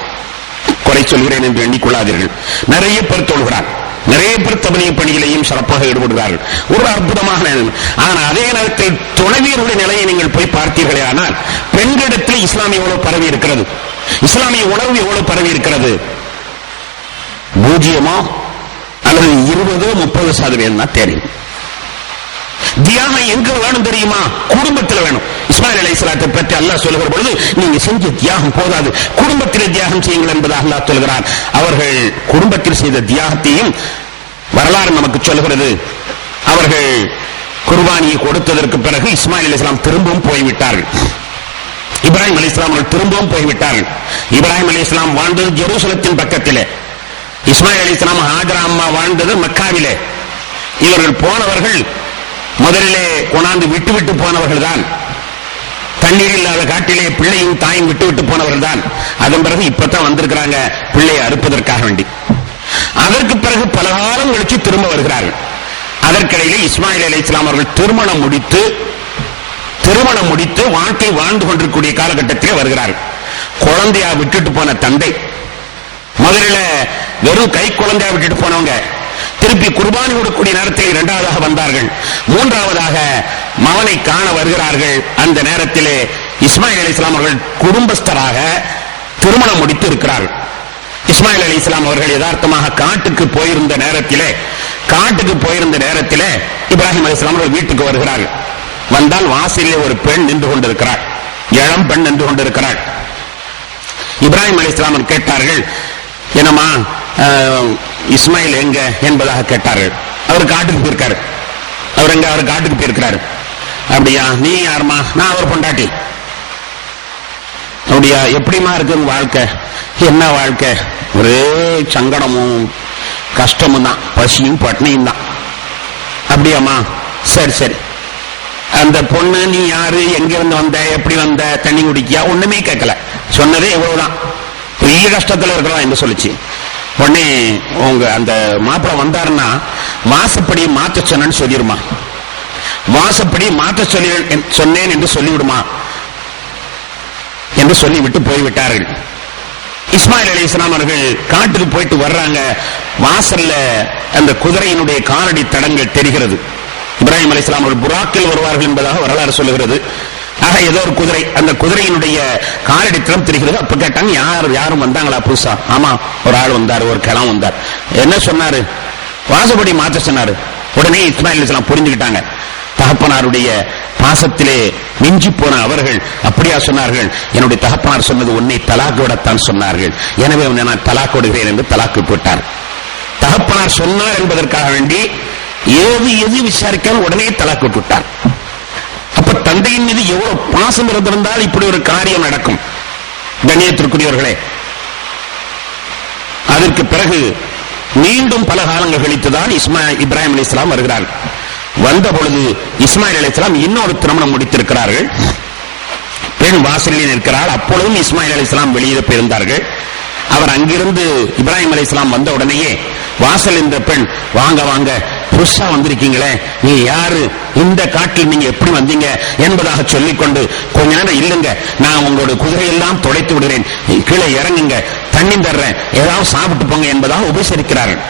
குறை சொல்கிறேன் என்று எண்ணிக்கொள்ளாதீர்கள். நிறைய பேர் தொழுகிறாங்க, நிறைய பேர் தபலீக் பணிகளையும் சிறப்பாக ஈடுபடுகிறார்கள். ஒரு அற்புதமான. ஆனால் அதே நேரத்தில் துணைவியருடைய நிலையை நீங்கள் போய் பார்த்தீர்களே, ஆனால் பெண்களிடத்தில் இஸ்லாம் எவ்வளவு பரவி இருக்கிறது, இஸ்லாமிய உணவு எவ்வளவு பரவி இருக்கிறது. 0 அல்லது 20-30% தான் தெரியும். தியாகம் எங்க வேணும் தெரியுமா? குடும்பத்தில் வேணும். இஸ்மாயில் அலைஹிஸ்ஸலாத்தை பற்றி அல்லாஹ் சொல்லுகிற பொழுது, நீங்க செஞ்ச தியாகம் போதாது, குடும்பத்திலே தியாகம் செய்யுங்கள் என்பதாக அல்லாஹ் சொல்கிறார். அவர்கள் குடும்பத்தில் செய்த தியாகத்தையும் வரலாறு நமக்கு சொல்கிறது. அவர்கள் குர்பானியை கொடுத்ததற்கு பிறகு இஸ்மாயில் அலைஹிஸ்ஸலாம் திரும்பவும் போய்விட்டார்கள். இப்ராஹிம் அலைஹிஸ்ஸலாம் அவர்கள் திரும்பவும் போய்விட்டார்கள். இப்ராஹிம் அலைஹிஸ்ஸலாம் வாழ்ந்தது ஜெருசலத்தின் பக்கத்திலே, இஸ்மாயில் அலைஹிஸ்ஸலாம் ஹாஜரா அம்மா வாழ்ந்தது மக்காவிலே. இவர்கள் போனவர்கள் முதலிலே கொண்டாந்து விட்டு போனவர்கள் தான். தண்ணீர் இல்லாத காட்டிலே பிள்ளையும் தாயும் விட்டு போனவர்கள் தான். அதன் பிறகு இப்பதான் வந்திருக்கிறாங்க பிள்ளையை அறுப்பதற்காக வேண்டி. அதற்கு பிறகு பல காலம் கழிச்சு திரும்ப வருகிறார்கள். அதற்கிடையிலே இஸ்மாயில் அலைஹிஸ்ஸலாம் அவர்கள் திருமணம் முடித்து வாழ்க்கை வாழ்ந்து கொண்டிருக்கூடிய காலகட்டத்திலே வருகிறார்கள். குழந்தையா விட்டுட்டு போன தந்தை, முதலில் வெறும் கை குழந்தையா விட்டுட்டு போனவங்க திருப்பி குர்பானி கொடுக்கக்கூடிய நேரத்தில் 2வதாக வந்தார்கள். 3வதாக மகனை காண வருகிறார்கள். அந்த நேரத்திலே இஸ்மாயில் அலைஹிஸ்ஸலாம் அவர்கள் குடும்பஸ்தராக திருமணம் முடித்து இருக்கிறார்கள். இஸ்மாயில் அலைஹிஸ்ஸலாம் அவர்கள் யதார்த்தமாக காட்டுக்கு போயிருந்த நேரத்திலே இப்ராஹிம் அலைஹிஸ்ஸலாம் அவர்கள் வீட்டுக்கு வருகிறார்கள். வந்தால் வாசலிலே ஒரு பெண் நின்று கொண்டிருக்கிறார், இளம் பெண் நின்று கொண்டிருக்கிறார். இப்ராஹிம் அலைஹிஸ்ஸலாம் கேட்டார்கள், என்னம்மா இஸ்மாயில் எங்க என்பதாக கேட்டார்கள். அவர் காட்டுக்கு போயிருக்காரு. அவர் காட்டுக்கு போயிருக்கிறாரு. அப்படியா, நீ யாருமா? நான் அவர் பொண்டாட்டி. அப்படியா, எப்படிமா இருக்கு வாழ்க்கை? என்ன வாழ்க்கை? ஒரே சங்கடமும் கஷ்டமும் தான், பசியும் பட்னியும் தான். அப்படியாமா, சரி. அந்த பொண்ணு, நீ யாரு, எங்க இருந்து வந்த, எப்படி வந்த, தண்ணி குடிக்கியா? ஒண்ணுமே கேட்கல, சொன்னதே எவ்வளவுதான், பெரிய கஷ்டத்துல இருக்கலாம் என்று சொல்லிச்சு. உடனே உங்க அந்த மாப்பிள்ளை வந்தாருன்னா வாசப்படி மாற்ற சொன்னு சொல்லிடுமா, வாசப்படி மாற்ற சொன்னேன் என்று சொல்லிவிடுமா என்று சொல்லிவிட்டு போய்விட்டார்கள். இஸ்மாயில் அலைஹிஸ்ஸலாம் அவர்கள் காட்டுக்கு போயிட்டு வர்றாங்க. வாசல்ல அந்த குதிரையினுடைய காலடி தடங்கள் தெரிகிறது. இப்ராஹிம் அலைஹிஸ்ஸலாம் அவர்கள் புராக்கில் வருவார்கள் என்பதாக வரலாறு சொல்லுகிறது. ஆக ஏதோ ஒரு குதிரை, அந்த குதிரையினுடைய காலடி தடம் தெரிகிறது. அப்ப கேட்டாங்க, யாரும் வந்தாங்களா புதுசா? ஆமா, ஒரு ஆள் வந்தார், ஒரு கிழவன் வந்தார். என்ன சொன்னாரு? வாசப்படி மாற்ற சொன்னாரு. உடனே இஸ்மாயில் அலைஹிஸ்ஸலாம் புரிஞ்சுக்கிட்டாங்க. தகப்பனாருடைய பாசத்திலே மிஞ்சி போன அவர்கள் அப்படியா சொன்னார்கள்? என்னுடைய தகப்பனார் சொன்னது உன்னை தலாக்கு விடத்தான் சொன்னார்கள், எனவே உன்னை நான் தலாக்கு விடுகிறேன் என்று தலாக்கு விட்டார். தகப்பனார் சொன்னார் என்பதற்காக வேண்டி எது விசாரிக்காமல் உடனே தலாக்கு விட்டார். அப்ப தந்தையின் மீது எவ்வளவு பாசம் இருந்திருந்தால் இப்படி ஒரு காரியம் நடக்கும். கண்ணியத்திற்குரியவர்களே, அதற்கு பிறகு மீண்டும் பல காலங்கள் கழித்துதான் இப்ராஹிம் அலைஹிஸ்ஸலாம் வருகிறார். வந்த பொழுது இஸ்மாயில் அலைஹிஸ்ஸலாம் இன்னொரு திருமணம் முடித்திருக்கிறார்கள். பெண் வாசலில் இருக்கிறாள். அப்பொழுதும் இஸ்மாயில் அலைஹிஸ்ஸலாம் வெளியே போயிருந்தார்கள். அவர் அங்கிருந்து இப்ராஹிம் அலைஹிஸ்ஸலாம் வந்த உடனேயே வாசல் என்ற பெண், வாங்க வாங்க, புதுசா வந்திருக்கீங்களே, நீ யாரு, இந்த காட்டில் நீங்க எப்படி வந்தீங்க என்பதாக சொல்லிக்கொண்டு, கொஞ்ச நேரம் இல்லைங்க, நான் உங்களோட குதிரையெல்லாம் துடைத்து விடுறேன், கீழே இறங்குங்க, தண்ணி தர்றேன், ஏதாவது சாப்பிட்டு போங்க என்பதாக உபசரிக்கிறார்கள்.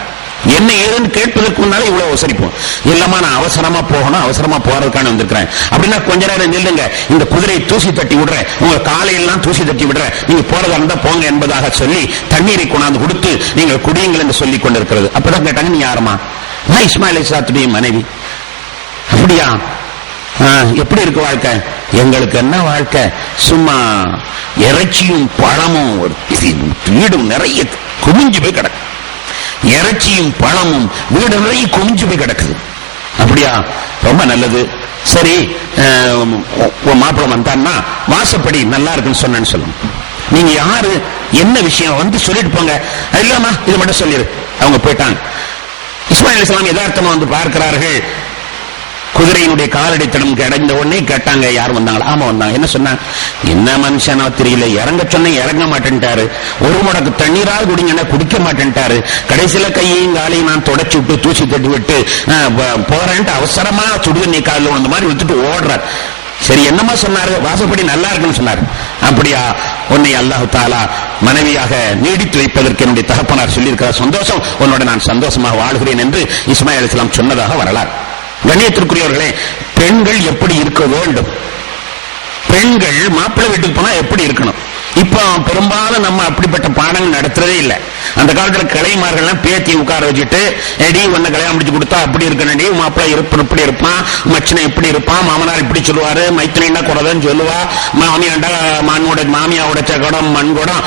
என்ன ஏதுன்னு கேட்பதற்கு முன்னாலே இவ்வளவு உபசரிப்போம். இல்லம்மா நான் அவசரமா போகணும், அவசரமா போறதுக்கான வந்திருக்கிறேன் அப்படின்னா, கொஞ்ச நேரம் நில்லுங்க, இந்த குதிரையை தூசி தட்டி விடுறேன், உங்க காலையெல்லாம் தூசி தட்டி விடுறேன், நீங்க போறதா இருந்தா போங்க என்பதாக சொல்லி தண்ணீரை கொண்டாந்து கொடுத்து நீங்கள் குடியுங்கள் என்று சொல்லிக் கொண்டிருக்கிறது. அப்பதான் கேட்டாங்க, நீ யாருமா? நான் இஸ்மாயில் அலைஹிஸ்ஸலாத்துடைய மனைவி. அப்படியா, எப்படி இருக்கு வாழ்க்கை? எங்களுக்கு என்ன வாழ்க்கை, சும்மா இறைச்சியும் பழமும், வீடும் நிறைய குமிஞ்சு போய் கிடக்கு, இறைச்சியும் பழமும் வீடு நிறைய குமிஞ்சு போய் கிடக்குது. அப்படியா, ரொம்ப நல்லது. சரி, மாப்பிள்ளை வந்தான்னா வாசப்படி நல்லா இருக்குன்னு சொன்னேன்னு சொல்லணும். நீங்க யாரு, என்ன விஷயம் வந்து சொல்லிட்டு போங்க. இல்லாமா இது மட்டும் சொல்லிடு. அவங்க போயிட்டாங்க. இஸ்மாயில் அலைஹிஸ்ஸலாம் யதார்த்தமா வந்து பார்க்கிறார்கள். குதிரையினுடைய காலடி தடம் கிடைந்த உடனே கேட்டாங்க, யார் வந்தாங்களா? ஆமா வந்தாங்க. என்ன சொன்னாங்க? என்ன மனுஷனோ தெரியல, இறங்க சொன்ன இறங்க மாட்டேன்ட்டாரு, ஒரு முடக்கு தண்ணீரால் குடிங்கன்னா குடிக்க மாட்டேன்ட்டாரு, கடைசியில கையையும் காலையும் நான் தொடச்சு விட்டு தூசி தட்டி விட்டு போறேன்ட்டு அவசரமா சுடுதண்ணி காலில் வந்த மாதிரி விட்டுட்டு ஓடுறார். சரி, என்னமா சொன்னாரு? வாசப்படி நல்லா இருக்குன்னு சொன்னாரு. அப்படியா, உன்னை அல்லாஹ் தஆலா மனைவியாக நீடித்து வைப்பதற்கு என்னுடைய தகப்பனார் சொல்லியிருக்கிறார், சந்தோஷம், உன்னோட நான் சந்தோஷமாக வாழ்கிறேன் என்று இஸ்மாயில் அலைஹிஸ்ஸலாம் சொன்னதாக வரலாறு. கண்ணியத்திற்குரியவர்களே, பெண்கள் எப்படி இருக்க வேண்டும், பெண்கள் மாப்பிள்ளை வீட்டுக்கு போனா எப்படி இருக்கணும்? இப்ப பெரும்பாலும் நம்ம அப்படிப்பட்ட பாடங்கள் நடத்துறதே இல்லை. அந்த காலத்துல கலைமார்கள்லாம் பேத்தி உட்கார வச்சுட்டு, எடி ஒன்ன கல்யாணம் முடிச்சு கொடுத்தா அப்படி இருக்கணும்டி, மாப்பிள்ளை இப்படி இருப்பான், மச்சனை இப்படி இருப்பான், மாமனார் இப்படி சொல்லுவாரு, மைத்தினா குறதன்னு சொல்லுவா, மாமியாண்டா மாமியா உடைச்ச குடம் மண் குடம்,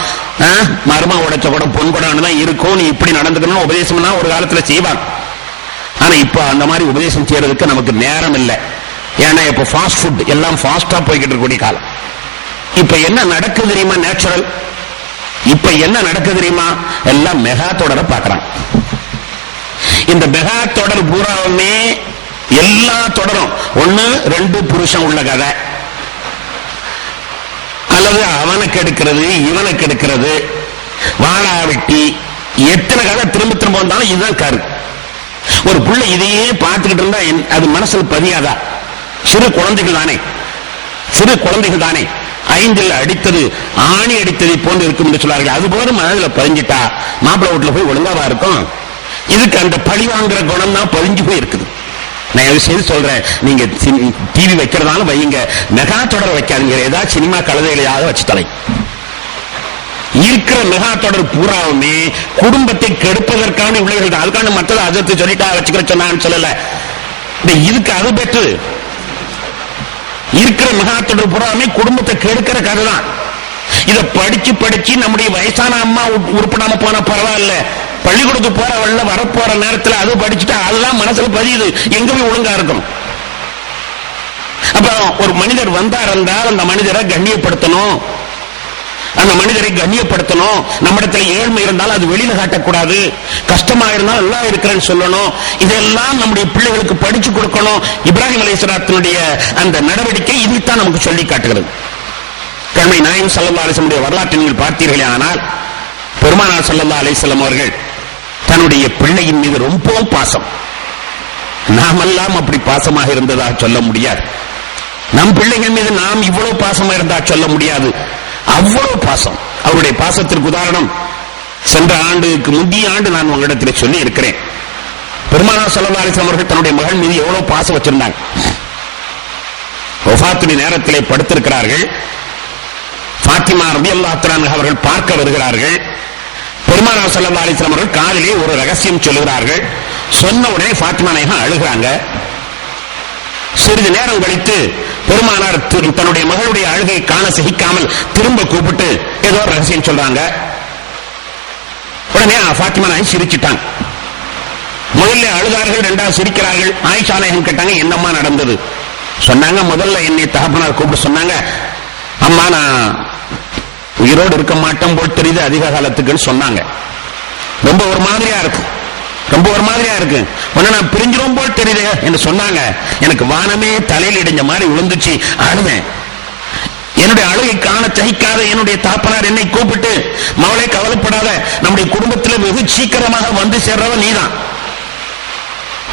மருமா உடைச்ச குடம் பொன் குடம்னு தான் இருக்கும், நீ இப்படி நடந்துக்கணும் உபதேசம்னா ஒரு காலத்துல செய்வாங்க. ஆனா இப்ப அந்த மாதிரி உபதேசம் செய்யறதுக்கு நமக்கு நேரம் இல்லை. ஏன்னா இப்ப ஃபாஸ்ட் ஃபுட் எல்லாம் ஃபாஸ்டா போய்கிட்டு இருக்கக்கூடிய காலம். இப்ப என்ன நடக்குது தெரியுமா? நேச்சுரல். இப்ப என்ன நடக்குது தெரியுமா? எல்லாம் மெகா தொடரை பாக்குறாங்க. இந்த மெகா தொடர் பூராவுமே எல்லா தொடரும் ஒண்ணு ரெண்டு புருஷன் உள்ள கதை, அல்லது அவனுக்கு எடுக்கிறது இவனுக்கு எடுக்கிறது, வாழா வெட்டி, எத்தனை கதை திரும்ப திரும்ப வந்தாலும் இதுதான் கரு. ஒரு பிள்ளை இதையே பார்த்துக்கிட்டு இருந்தா அது மனசுல பதியாதா? சிறு குழந்தைகள் தானே, சிறு குழந்தைகள் தானே, 5 அடித்தது ஆணி அடித்ததை போன்று இருக்கும் என்று சொல்றார்கள். அது போல மனதுல பதிஞ்சிட்டா மாப்பிள்ளை வீட்டுல போய் ஒழுங்காவா இருக்கும். இதுக்கு அந்த பழி வாங்குற குணம் தான் பதிஞ்சு போய் இருக்குது. நான் செய்து சொல்றேன், நீங்க டிவி வைக்கிறதாலும் வையுங்க, மெகா தொடர் வைக்காதீங்க, ஏதாவது சினிமா கழுதைகளையாவது வச்சு தலை. இருக்கிற மெகா தொடர் பூராவுமே குடும்பத்தை கெடுப்பதற்கான விளைவுகள் தான். அதுக்கான மற்றது அதற்கு சொல்லிட்டா வச்சுக்கிற சொன்னான்னு சொல்லல. இதுக்கு அது பெற்று இருக்கிற மெகா தொடர் பூராவுமே குடும்பத்தை கெடுக்கிற கதை தான். இதை படிச்சு படிச்சு நம்முடைய வயசான அம்மா உருப்படாம போனா பரவாயில்ல, பள்ளிக்கூடத்துக்கு போற வழில வரப்போற நேரத்தில் அது படிச்சுட்டா அதெல்லாம் மனசுல பதியுது, எங்க போய் ஒழுங்கா இருக்கும். அப்ப ஒரு மனிதர் வந்தார் என்றால் அந்த மனிதரை கண்ணியப்படுத்தணும், அந்த மனிதரை கண்ணியப்படுத்தணும். நம்மிடத்தில் ஏழ்மை இருந்தாலும் அது வெளியில காட்டக்கூடாது, கஷ்டமா இருந்தாலும் எல்லாம் இருக்கிறேன்னு சொல்லணும். இதெல்லாம் நம்முடைய பிள்ளைகளுக்கு படிச்சு கொடுக்கணும். இப்ராஹிம் அலைஹிஸ்ஸலாத்தினுடைய அந்த நடவடிக்கை இதைத்தான் நமக்கு சொல்லி காட்டுகிறது. கண்மை நாயகம் ஸல்லல்லாஹு அலைஹி வஸல்லம் வரலாற்றை நீங்கள் பார்த்தீர்களே ஆனால், பெருமானார் ஸல்லல்லாஹு அலைஹி வஸல்லம் அவர்கள் தன்னுடைய பிள்ளையின் மீது ரொம்பவும் பாசம். நாமெல்லாம் அப்படி பாசமாக இருந்ததாக சொல்ல முடியாது. நம் பிள்ளைகள் மீது நாம் இவ்வளவு பாசமா இருந்தா சொல்ல முடியாது. அவ்வளவு பாசம். அவருடைய பாசத்திற்கு உதாரணம் சென்ற ஆண்டுக்கு முந்தைய ஆண்டு நான் உங்களிடத்தில் சொல்லி இருக்கிறேன். பெருமானார் ஸல்லல்லாஹு அலைஹி வஸல்லம் அவர்கள் தன்னுடைய மகள் மீது எவ்வளவு பாசம் வச்சிருந்தாங்க. வஃபாத்துடைய நேரத்திலே படுத்திருக்கிறார்கள். ஃபாத்திமா ரலியல்லாஹு தஆலா அவர்கள் பார்க்க வருகிறார்கள். பெருமானார் ஸல்லல்லாஹு அலைஹி வஸல்லம் அவர்கள் காதிலே ஒரு ரகசியம் சொல்லுகிறார்கள். சொன்ன உடனே ஃபாத்திமா நாயகம் அழுகிறாங்க. சிறிது நேரம் கழித்து பெருமானார் தன்னுடைய மகளுடைய அழுகை காண சகிக்காமல் திரும்ப கூப்பிட்டு ஏதோ ரகசியம் சொல்றாங்க. உடனே ஃபாத்திமா நாயகம் சிரிச்சிட்டாங்க. முதல்ல அழுதார்கள், இரண்டாவது சிரிக்கிறார்கள். ஆயிஷா நாயகம் கேட்டாங்க, என்னம்மா நடந்தது? சொன்னாங்க, முதல்ல என்னை தகப்பனார் கூப்பிட்டு சொன்னாங்க, அம்மா நான் உயிரோடு இருக்க மாட்டோம் போல் தெரியுது அதிக காலத்துக்குன்னு சொன்னாங்க. ரொம்ப ஒரு மாதிரியா இருக்கும். ரொம்ப ஒரு மாதிரியா இருக்கு, நான் பிரிஞ்சிரும் போல் தெரியுது என்று சொன்னாங்க. எனக்கு வானமே தலையில் இடிஞ்ச மாதிரி விழுந்துச்சு, அழுவேன். என்னுடைய அழுகை காண சகிக்காத என்னுடைய தாப்பனார் என்னை கூப்பிட்டு, மகளே கவலைப்படாத, நம்முடைய குடும்பத்தில் வெகு சீக்கிரமாக வந்து சேர்றவன் நீதான்,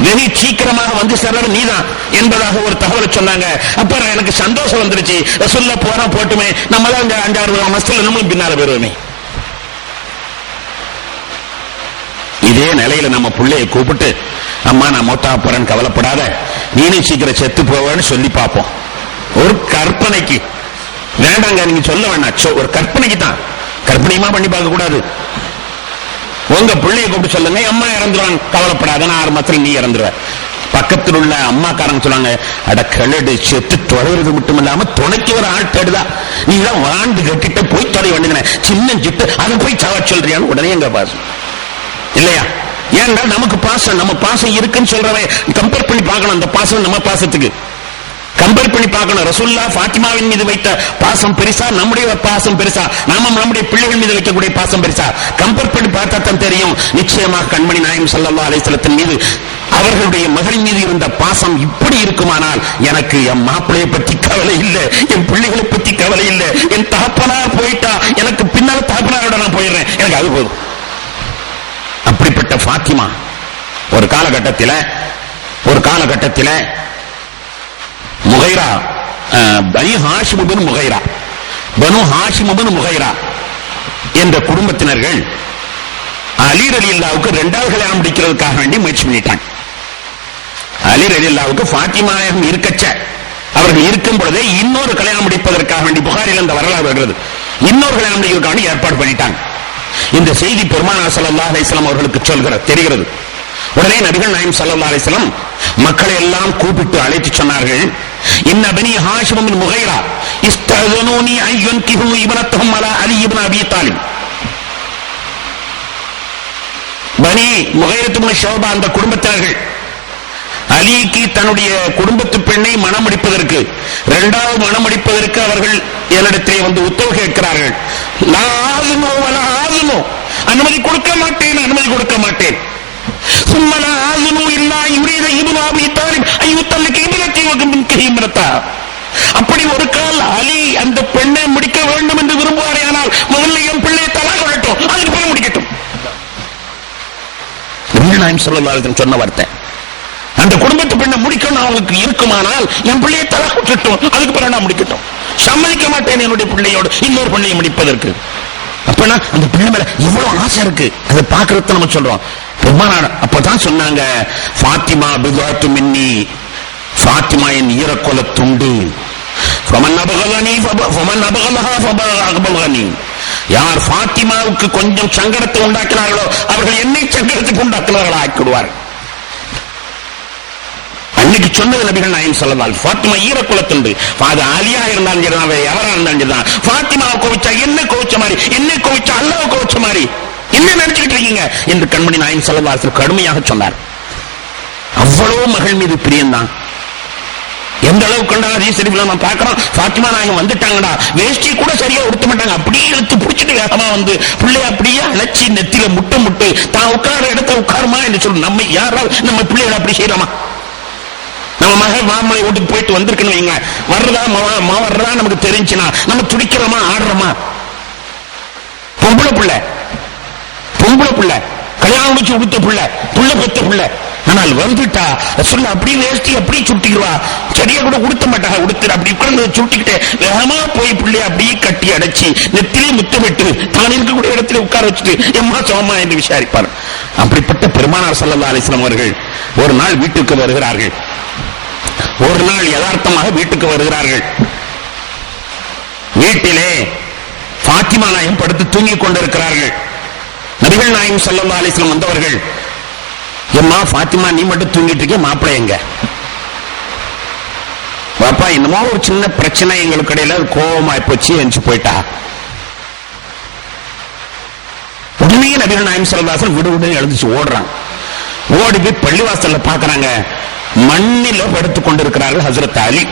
வெகு சீக்கிரமாக வந்து சேர்றவன் நீதான் என்பதாக ஒரு தகவல் சொன்னாங்க. அப்ப எனக்கு சந்தோஷம் வந்துருச்சு. ரசூலுல்லாஹ் போறா போட்டுமே, நம்ம தான் 5-6 மாசத்துல நம்மளும் பின்னால போயிருவோமே. இதே நிலையில நம்ம பிள்ளையை கூப்பிட்டு, அம்மா நான் மொத்தா போறேன்னு கவலைப்படாத, நீனும் சீக்கிரம் செத்து போவேன்னு சொல்லி பார்ப்போம். ஒரு கற்பனைக்கு, வேண்டாங்க நீங்க சொல்ல வேண்டாம், ஒரு கற்பனைக்கு தான், கற்பனையுமா பண்ணி பார்க்க கூடாது. உங்க பிள்ளையை கூப்பிட்டு சொல்லுங்க, அம்மா இறந்துருவாங்க கவலைப்படாத, நான் 6 மாசத்துல நீ இறந்துருவ. பக்கத்தில் உள்ள அம்மாக்காரங்க சொன்னாங்க, அட கழுடு, செத்து தொலைறது மட்டும் இல்லாம துணைக்கு ஒரு ஆள் தேடுதா, நீ தான் வாழ்ந்து கட்டிட்டு போய் தொலை வேண்டுங்க, சின்ன சிட்டு அதை போய் சவ சொல்றியான்னு உடனே எங்க பாசம் இல்லையா? ஏன்னா நமக்கு பாசம், நம்ம பாசம் இருக்குன்னு சொல்றவன் கம்பேர் பண்ணி பார்க்கணும். அந்த பாசம் நம்ம பாசத்துக்கு கம்பேர் பண்ணி பார்க்கணும். ரசூலுல்லாஹ் ஃபாத்திமாவின் மீது வைத்த பாசம் பெருசா, நம்முடைய பாசம் பெருசா, நாம நம்முடைய பிள்ளைகள் மீது வைக்கக்கூடிய பாசம் பெருசா? கம்பேர் பண்ணி பார்த்தா தான் தெரியும். நிச்சயமாக கண்மணி நாயகம் ஸல்லல்லாஹு அலைஹி வஸல்லம் மீது அவர்களுடைய மகளின் மீது இருந்த பாசம் இப்படி இருக்குமானால், எனக்கு என் மாப்பிளையை பற்றி கவலை இல்லை, என் பிள்ளைகளை பற்றி கவலை இல்லை, என் தகப்பனார் போயிட்டா எனக்கு பின்னால தகப்பனாரோட நான் போயிடுறேன், எனக்கு அது போதும். அப்படிப்பட்ட ஃபாத்திமா ஒரு காலகட்டத்தில் முகைரா, பனு ஹாஷிம் இப்னு முகைரா என்ற குடும்பத்தினர்கள் அலி ரலியல்லாஹுக்கு 2வது கல்யாணம் முடிக்கிறதுக்காக வேண்டி முயற்சி பண்ணிட்டாங்க. அலி ரலியல்லாஹுக்கு ஃபாத்திமா இருக்கச்ச, அவர்கள் இருக்கும் பொழுதே இன்னொரு கல்யாணம் முடிப்பதற்காக வேண்டி, புகாரில் அந்த வரலாறு வருகிறது, இன்னொரு கல்யாணம் முடிக்கிறதுக்காக வேண்டி ஏற்பாடு பண்ணிட்டாங்க. இந்த செய்தி பெருமானார் ஸல்லல்லாஹு அலைஹி வஸல்லம் அவர்களுக்கு தெரிகிறது. உடனே நபிகள் நாயகம் ஸல்லல்லாஹு அலைஹி வஸல்லம் மக்களை எல்லாம் கூப்பிட்டு அழைத்து சொன்னார்கள், இன்ன பனி ஹாஷிம் இப்னு முகைரா இஸ்தஅதனூனி அன் யுன்கிஹு இப்னத்தஹும் அலா அலி இப்னு அபீ தாலிப். பனி முகைரத் இப்னு ஷுபா அந்த குடும்பத்தினர்கள் அலிக்கு தன்னுடைய குடும்பத்து பெண்ணை மனம் முடிப்பதற்கு, 2வது மனம் முடிப்பதற்கு அவர்கள் என்னிடத்திலே வந்து உத்தரவு கேட்கிறார்கள். அனுமதி கொடுக்க மாட்டேன். அப்படி ஒரு கால் அலி அந்த பெண்ணை முடிக்க வேண்டும் என்று விரும்புவாரே, ஆனால் முதல்ல என் பிள்ளையை தலா கொள்ளட்டும், அதுக்கு பிறகு முடிக்கட்டும். நாயகம் ஸல்லல்லாஹு அலைஹி வஸல்லம் சொன்ன வார்த்தை, அந்த குடும்பத்து பெண்ணை முடிக்கணும் அவங்களுக்கு இருக்குமானால் என் பிள்ளையை தலா கொள்ளட்டும், அதுக்கு பிறகு நான் முடிக்கட்டும். சம்மதிக்க மாட்டேன் என்னுடைய பிள்ளையோடு இன்னொரு பிள்ளையை முடிப்பதற்கு. அப்பனா அந்த பிள்ளை மேல இவ்வளவு ஆசை இருக்கு, அதை பாக்குறது நம்ம சொல்றோம். அப்பதான் சொன்னாங்க, ஃபாத்திமா பிதுஅத்து மின்னி, ஃபாத்திமா என் ஈரக்கொல துண்டு, யார் ஃபாத்திமாவுக்கு கொஞ்சம் சங்கடத்தை உண்டாக்கினார்களோ அவர்கள் என்னை சங்கடத்துக்கு உண்டாக்குனார்களா ஆக்கிடுவார்கள். அன்னைக்கு சொன்னது நபிகள் நாயகம் ஸல்லல்லாஹு அலைஹி வஸல்லம், ஃபாத்திமா ஈரக்குலத்துண்டு, அது ஆலியா இருந்தாலும் சரி, எவரா இருந்தாலும் சரிதான், ஃபாத்திமாவை கோவிச்சா என்ன கோவிச்ச மாதிரி, என்ன கோவிச்சா அல்லாஹ்வை கோவிச்ச மாதிரி, என்ன நினைச்சுக்கிட்டு இருக்கீங்க என்று கண்மணி நாயகம் ஸல்லல்லாஹு அலைஹி வஸல்லம் கடுமையாக சொன்னார். அவ்வளவு மகள் மீது பிரியம்தான். எந்த அளவுக்கு நம்ம பார்க்கிறோம், ஃபாத்திமா நாயகம் வந்துட்டாங்கடா, வேஷ்டி கூட சரியா உடுத்த மாட்டாங்க, அப்படியே இழுத்து பிடிச்சிட்டு வேகமா வந்து பிள்ளைய அப்படியே அழைச்சி நெத்தில முட்டு தான் உட்கார இடத்துல உட்காருமா என்று சொல்லு. நம்ம யாராவது நம்ம பிள்ளைகளை அப்படி செய்யலாமா? நம்ம மகள் மாமலை வீட்டுக்கு போயிட்டு வந்திருக்கணும் வைங்க, வர்றதா வர்றதா நமக்கு தெரிஞ்சுனா நம்ம துடிக்கிறோமா, ஆடுறோமா? பொம்பளை பிள்ளை கல்யாணம் முடிச்சு உடுத்த பிள்ளை பெத்த பிள்ளை, ஆனால் வந்துட்டா சொல்ல அப்படியே வேஷ்டி அப்படியே சுட்டிடுவா, செடியை கூட உடுத்த மாட்டாங்க, உடுத்து அப்படி உட்கார்ந்து சுட்டிக்கிட்டே வேகமா போய் பிள்ளைய அப்படியே கட்டி அடைச்சி நெத்திலே முத்தமிட்டு தான் இருக்கக்கூடிய இடத்துல உட்கார வச்சுட்டு எம்மா சோமா என்று விசாரிப்பார். அப்படிப்பட்ட பெருமானார் ஸல்லல்லாஹு அலைஹி வஸல்லம் அவர்கள் ஒரு நாள் வீட்டுக்கு வருகிறார்கள். ஒரு நாள் யதார்த்தமாக வீட்டுக்கு வருகிறார்கள். வீட்டிலே ஃபாத்திமா நாயகம் படுத்து தூங்கிக் கொண்டிருக்கிறார்கள். நபிகள் நாயகம் ஸல்லல்லாஹு அலைஹி வஸல்லம் வந்தவர்கள், எம்மா ஃபாத்திமா நீ மட்டும் தூங்கிட்டு இருக்க, மாப்பிள்ளை எங்க? பாப்பா என்னமோ ஒரு சின்ன பிரச்சனை எங்களுக்கு இடையில கோபமா போச்சு என்று போயிட்டா. உடனே நபிகள் நாயகம் ஸல்லல்லாஹு அலைஹி வஸல்லம் விடு எழுந்துச்சு ஓடுறாங்க. ஓடி போய் பள்ளிவாசல்ல பாக்குறாங்க, மண்ணில படுத்துக் கொண்டிருக்கிறார்கள் ஹஜ்ரத் அலி.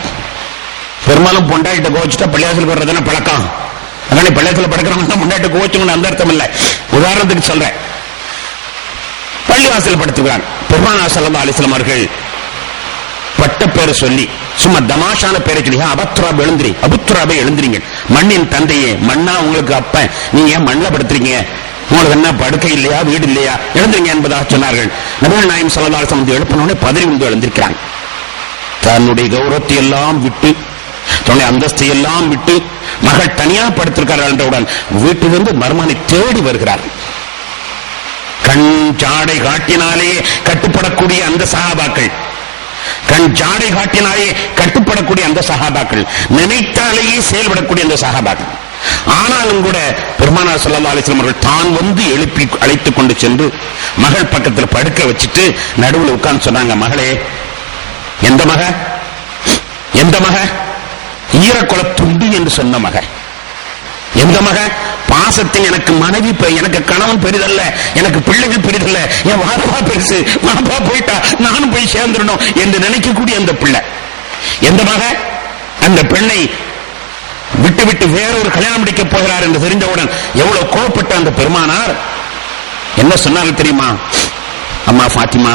பெரும்பாலும் பொண்டாட்டிட்ட கோவிச்சுட்டா பள்ளிவாசலுக்கு வர்றதுன்னா பழக்கம், அதனால பள்ளிவாசல படுக்கிறவங்க பொண்டாட்டி கோவிச்சுங்க அந்த அர்த்தம் இல்ல, உதாரணத்துக்கு சொல்றேன். பள்ளிவாசல் படுத்துகிறான். பெருமானார் ஸல்லல்லாஹு அலைஹி வஸல்லம் அவர்கள் பட்ட பேரை சொல்லி சும்மா தமாஷான பேரை சொல்லி அபுத்துராப் எழுந்திரி, அபுத்துராபை எழுந்திரிங்க, மண்ணின் தந்தையே, மண்ணா உங்களுக்கு அப்ப, நீங்க ஏன் மண்ணில் படுத்துறீங்க, உங்களுக்கு என்ன படுக்கை இல்லையா, வீடு இல்லையா, எழுந்திரிங்க என்பதாக சொன்னார்கள். நபிகள் நாயகம் ஸல்லல்லாஹு அலைஹி வஸல்லம் எழுப்பினோடனே பதறி வந்து எழுந்திருக்கிறாங்க. தன்னுடைய கௌரவத்தை எல்லாம் விட்டு, தன்னுடைய அந்தஸ்தை எல்லாம் விட்டு, மகள் தனியா படுத்திருக்கிறார்கள் என்றவுடன் வீட்டிலிருந்து மர்மனை தேடி வருகிறார். கண் ஜாடை காட்டினாலே கட்டுப்படக்கூடிய அந்த சஹாபாக்கள், கண் ஜாடை காட்டினாலே கட்டுப்படக்கூடிய அந்த சஹாபாக்கள், நினைத்தாலேயே செயல்படக்கூடிய அந்த சஹாபாக்கள். ஆனாலும் கூட பெருமானார் ஸல்லல்லாஹு அலைஹி வஸல்லம் அவர்கள் தான் வந்து எழுப்பி அழைத்துக் கொண்டு சென்று மகள் பக்கத்தில் படுக்க வச்சுட்டு நடுவில் உட்கார்ந்து சொன்னாங்க, மகளே, எந்த மக, எந்த மக, ஈரக்குல துண்டு என்று சொன்ன மக, எந்த மக, பாசத்தில் எனக்கு மனைவி, எனக்கு கணவன் பெரிதல்ல, எனக்கு பிள்ளைகள் பெரிதல்ல, என் வாப்பா பெருசு, வாப்பா போயிட்டா நானும் போய் சேர்ந்துடணும் என்று நினைக்கக்கூடிய அந்த பிள்ளை, எந்த மக, அந்த பெண்ணை விட்டு விட்டு வேறொரு கல்யாணம் முடிக்க போகிறார் என்று தெரிந்தவுடன் எவ்வளவு கோபப்பட்ட அந்த பெருமானார் என்ன சொன்னார்கள் தெரியுமா? அம்மா ஃபாத்திமா,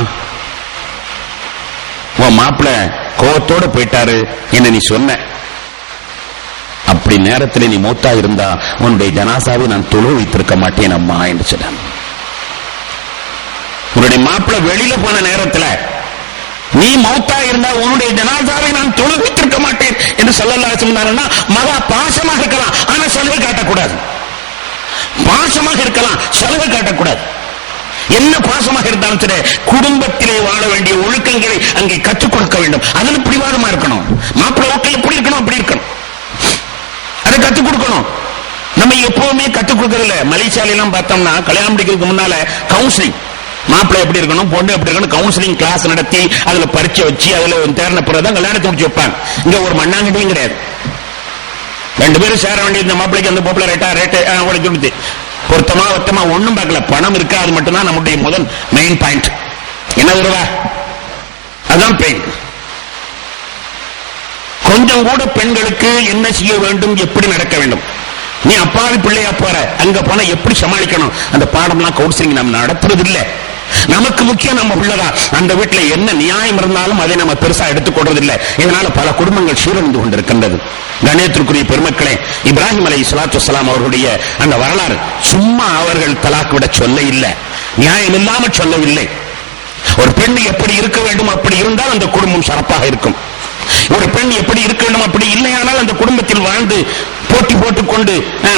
உன் மாப்பிள்ள கோபத்தோட போயிட்டாரு என்ன நீ சொன்ன, அப்படி நேரத்தில் நீ மூத்தா இருந்தா உன்னுடைய ஜனாசாவை நான் தொழு வைத்திருக்க மாட்டேன் அம்மா என்று சொன்னான். உன்னுடைய மாப்பிள்ள வெளியில போன நேரத்தில் நீ மௌத்தா இருந்தா உன்னுடைய ஜனாசாவை நான் தொழு வைத்திருக்க மாட்டேன் என்று ஸல்லல்லாஹு அலைஹி வஸல்லம். மகா பாசமாக இருக்கலாம், ஆனா சலுகை காட்டக்கூடாது. பாசமாக இருக்கலாம், சலுகை காட்டக்கூடாது. என்ன பாசமாக இருந்தாலும் சரி, குடும்பத்திலே வாழ வேண்டிய ஒழுக்கங்களை அங்கே கற்றுக் கொடுக்க வேண்டும். அதுல பிடிவாதமா இருக்கணும். மாப்பிள்ளை வீட்டில் எப்படி இருக்கணும் அப்படி இருக்கணும், அதை கற்றுக் கொடுக்கணும். நம்ம எப்பவுமே கற்றுக் கொடுக்கறதில்ல. மலேசியால எல்லாம் பார்த்தோம்னா கல்யாணம் முடிக்கிறதுக்கு முன்னால கவுன்சிலிங், மாப்பிள்ளை எப்படி இருக்கணும், பொண்ணு எப்படி இருக்கணும், கவுன்சிலிங் கிளாஸ் நடத்தி அதுல பரீட்சை வச்சு அதுல தேர்ன பிறகுதான் கல்யாணத்தை முடிச்சு வைப்பாங்க. இங்க ஒரு மண்ணாங்கட்டியும் கிடையாது. ரெண்டு பேரும் சேர வேண்டிய இந்த மாப்பிள்ளைக்கு அந்த பொம்பளை ரேட்டு அவங்களுக்கு கொடுத்து பொருத்தமா ஒத்தமா ஒண்ணும் பார்க்கல. பணம் இருக்கா, அது மட்டும்தான் நம்முடைய முதல் மெயின் பாயிண்ட். என்ன வருவா, அதான் பெயின். கொஞ்சம் கூட பெண்களுக்கு என்ன செய்ய வேண்டும், எப்படி நடக்க வேண்டும், நீ அப்பாவி பிள்ளையா போற, அங்க போன எப்படி சமாளிக்கணும், அந்த பாடம்லாம் கவுன்சிலிங் நம்ம நடத்துறது இல்லை. நமக்கு முக்கியம் நம்ம பிள்ளைதா. அந்த வீட்டுல என்ன நியாயம் இருந்தாலும் அதை நம்ம பெருசா எடுத்துக்கொள்றது இல்லை. இதனால பல குடும்பங்கள் சீரழிந்து கொண்டிருக்கின்றது. கணேத்திற்குரிய பெருமக்களே, இப்ராஹிம் அலைஹிஸ்ஸலாத்து வஸ்ஸலாம் அவர்களுடைய அந்த வரலாறு சும்மா அவர்கள் தலாக் விட சொல்ல இல்லை, நியாயம் இல்லாம சொல்லவில்லை. ஒரு பெண் எப்படி இருக்க வேண்டும், அப்படி இருந்தால் அந்த குடும்பம் சிறப்பாக இருக்கும். ஒரு பெண் எப்படி இருக்க வேண்டும், அப்படி இல்லையானால் அந்த குடும்பத்தில் வாழ்ந்து போட்டி போட்டுக்கொண்டு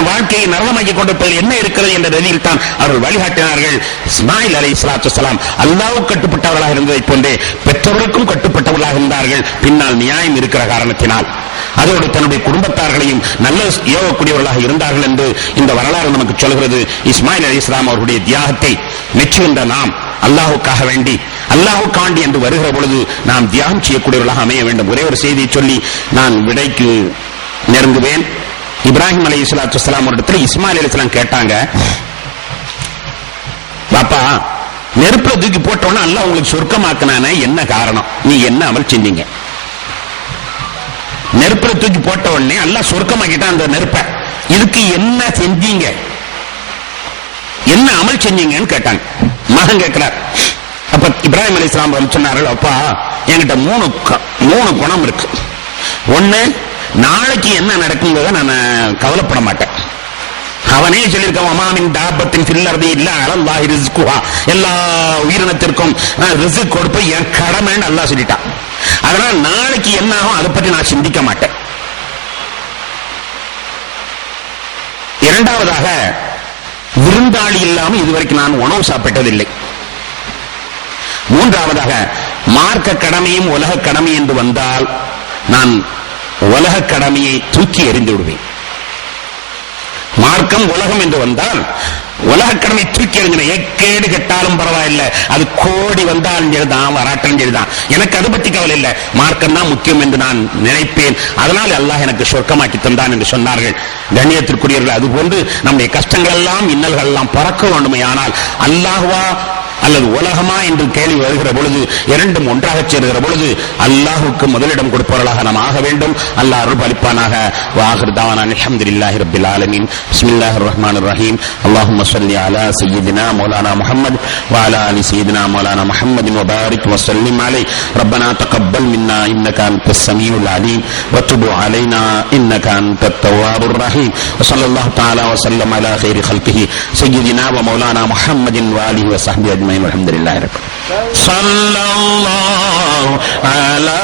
வாழ்க்கையை நரகமாக்கி கொண்டிருப்பதில் என்ன இருக்கிறது என்ற நிலையில் தான் அவர்கள் வழிகாட்டினார்கள். இஸ்மாயில் அலைஹிஸ்ஸலாத்து வஸ்ஸலாம் அல்லாஹ்வுக்கு கட்டுப்பட்டவர்களாக இருந்ததை போன்றே பெற்றோருக்கும் கட்டுப்பட்டவர்களாக இருந்தார்கள். பின்னால் நியாயம் இருக்கிற காரணத்தினால் அதோடு தன்னுடைய குடும்பத்தார்களையும் நல்ல ஏவக்கூடியவர்களாக இருந்தார்கள் என்று இந்த வரலாறு நமக்கு சொல்கிறது. இஸ்மாயில் அலைஹிஸ்ஸலாம் அவர்களுடைய தியாகத்தை மெச்சுகின்ற நாம் அல்லாஹ்வுக்காக வேண்டி, அல்லாஹ்வுக்காண்டி என்று வருகிற பொழுது நாம் தியாகம் செய்யக்கூடியவர்களாக அமைய வேண்டும். ஒரே ஒரு செய்தியை சொல்லி நான் விடைக்கு நெருங்குவேன். இப்ராஹிம் அலைஹிஸ்ஸலாத்து வஸ்ஸலாம் இடத்துல இஸ்மாயில் அலைஹிஸ்ஸலாம் கேட்டாங்க, பாப்பா நெருப்புல தூக்கி போட்டோன்னா அல்லாஹ் உங்களுக்கு சொர்க்கமாக்குனானே, என்ன காரணம், நீ என்ன அமல் செஞ்சீங்க? நெருப்புல தூக்கி போட்ட உடனே அல்லாஹ் சொர்க்கமாக்கிட்டான் அந்த நெருப்பை, இதுக்கு என்ன செஞ்சீங்க, என்ன அமல் செஞ்சீங்கன்னு கேட்டாங்க. மகன் கேட்கிறார். அப்ப இப்ராஹிம் அலைஹிஸ்ஸலாம் சொன்னார்கள், அப்பா என்கிட்ட மூணு குணம் இருக்கு. ஒண்ணு, நாளைக்கு என்ன நடக்குங்கிறத நான் கவலைப்பட மாட்டேன். அவனே சொல்லியிருக்கான், எல்லா உயிரினத்திற்கும் ரிஸ்க் கொடுப்ப என் கடமைன்னு அல்லாஹ் சொல்லிட்டான். அதனால நாளைக்கு என்ன ஆகும் அதை பற்றி நான் சிந்திக்க மாட்டேன். இரண்டாவதாக, விருந்தாளி இல்லாமல் இதுவரைக்கும் நான் உணவு சாப்பிட்டதில்லை. மூன்றாவதாக, மார்க்க கடமையும் உலக கடமை என்று வந்தால் நான் உலக கடமையை தூக்கி எறிந்து விடுவேன். மார்க்கம் உலகம் என்று வந்தால் உலக கடமை தூக்கி எறிஞ்சின, எக்கேடு கெட்டாலும் பரவாயில்லை, அது கோடி வந்தாலும் சரிதான், வராட்டம் சரிதான், எனக்கு அது பற்றி கவலை இல்லை, மார்க்கம் தான் முக்கியம் என்று நான் நினைப்பேன். அதனால் அல்லாஹ் எனக்கு சொர்க்கமாக்கி தந்தான் என்று சொன்னார்கள். கண்ணியத்திற்குரியவர்கள், அதுபோன்று நம்முடைய கஷ்டங்கள் எல்லாம் இன்னல்கள் எல்லாம் பறக்க வேண்டுமே ஆனால் அல்லாஹ்வா அல்லது உலகமா என்று கேள்வி வருகிற பொழுது இரண்டும் ஒன்றாக சேருகிற பொழுது அல்லாஹுக்கு முதலிடம் கொடுப்பவர்களாக நாம் ஆக வேண்டும். அல்லாஹ் அருள் பாலிப்பானாக. வாஹிர் தவானா அல்ஹம்துலில்லாஹி ரப்பில் ஆலமீன். பிஸ்மில்லாஹிர் ரஹ்மானிர் ரஹீம். அல்லாஹும்ம ஸல்லி அலா சய்யிதினா மௌலானா முஹம்மத் வ அலா ஆலி சய்யிதினா மௌலானா முஹம்மதின் வ பாரிக் வ ஸல்லிம் அலைஹி. ரப்பனா தகப்பல் மின்னா இன்னக அன்தஸ் ஸமீஉல் அலீம் வ துப் அலைனா இன்னக அன்தத் தவ்வாபுர் ரஹீம். வ ஸல்லல்லாஹு தஆலா வ ஸல்லம் அலா கைரி خلقஹி சய்யிதினா வ மௌலானா முஹம்மதின் வ ஆலிஹி வ ஸஹ்பிஹி அஜ்மஈன். அல்ஹம்துலில்லாஹி ரப்பில் ஆலமீன். ஸல்லல்லாஹு அலா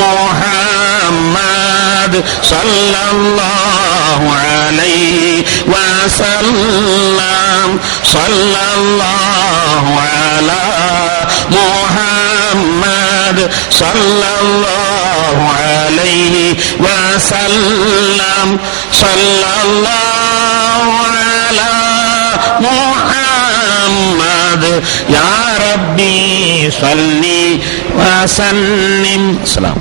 முஹம்மத் ஸல்லல்லாஹு அலைஹி வ ஸல்லம். ஸல்லல்லாஹு அலா முஹம்மத் ஸல்லல்லாஹு அலைஹி வ ஸல்லம். ஸல்லல்லாஹு அலா முஹம்மத் யா ரப்பி ஸல்லி வ ஸல்லிம். ஸலாம்.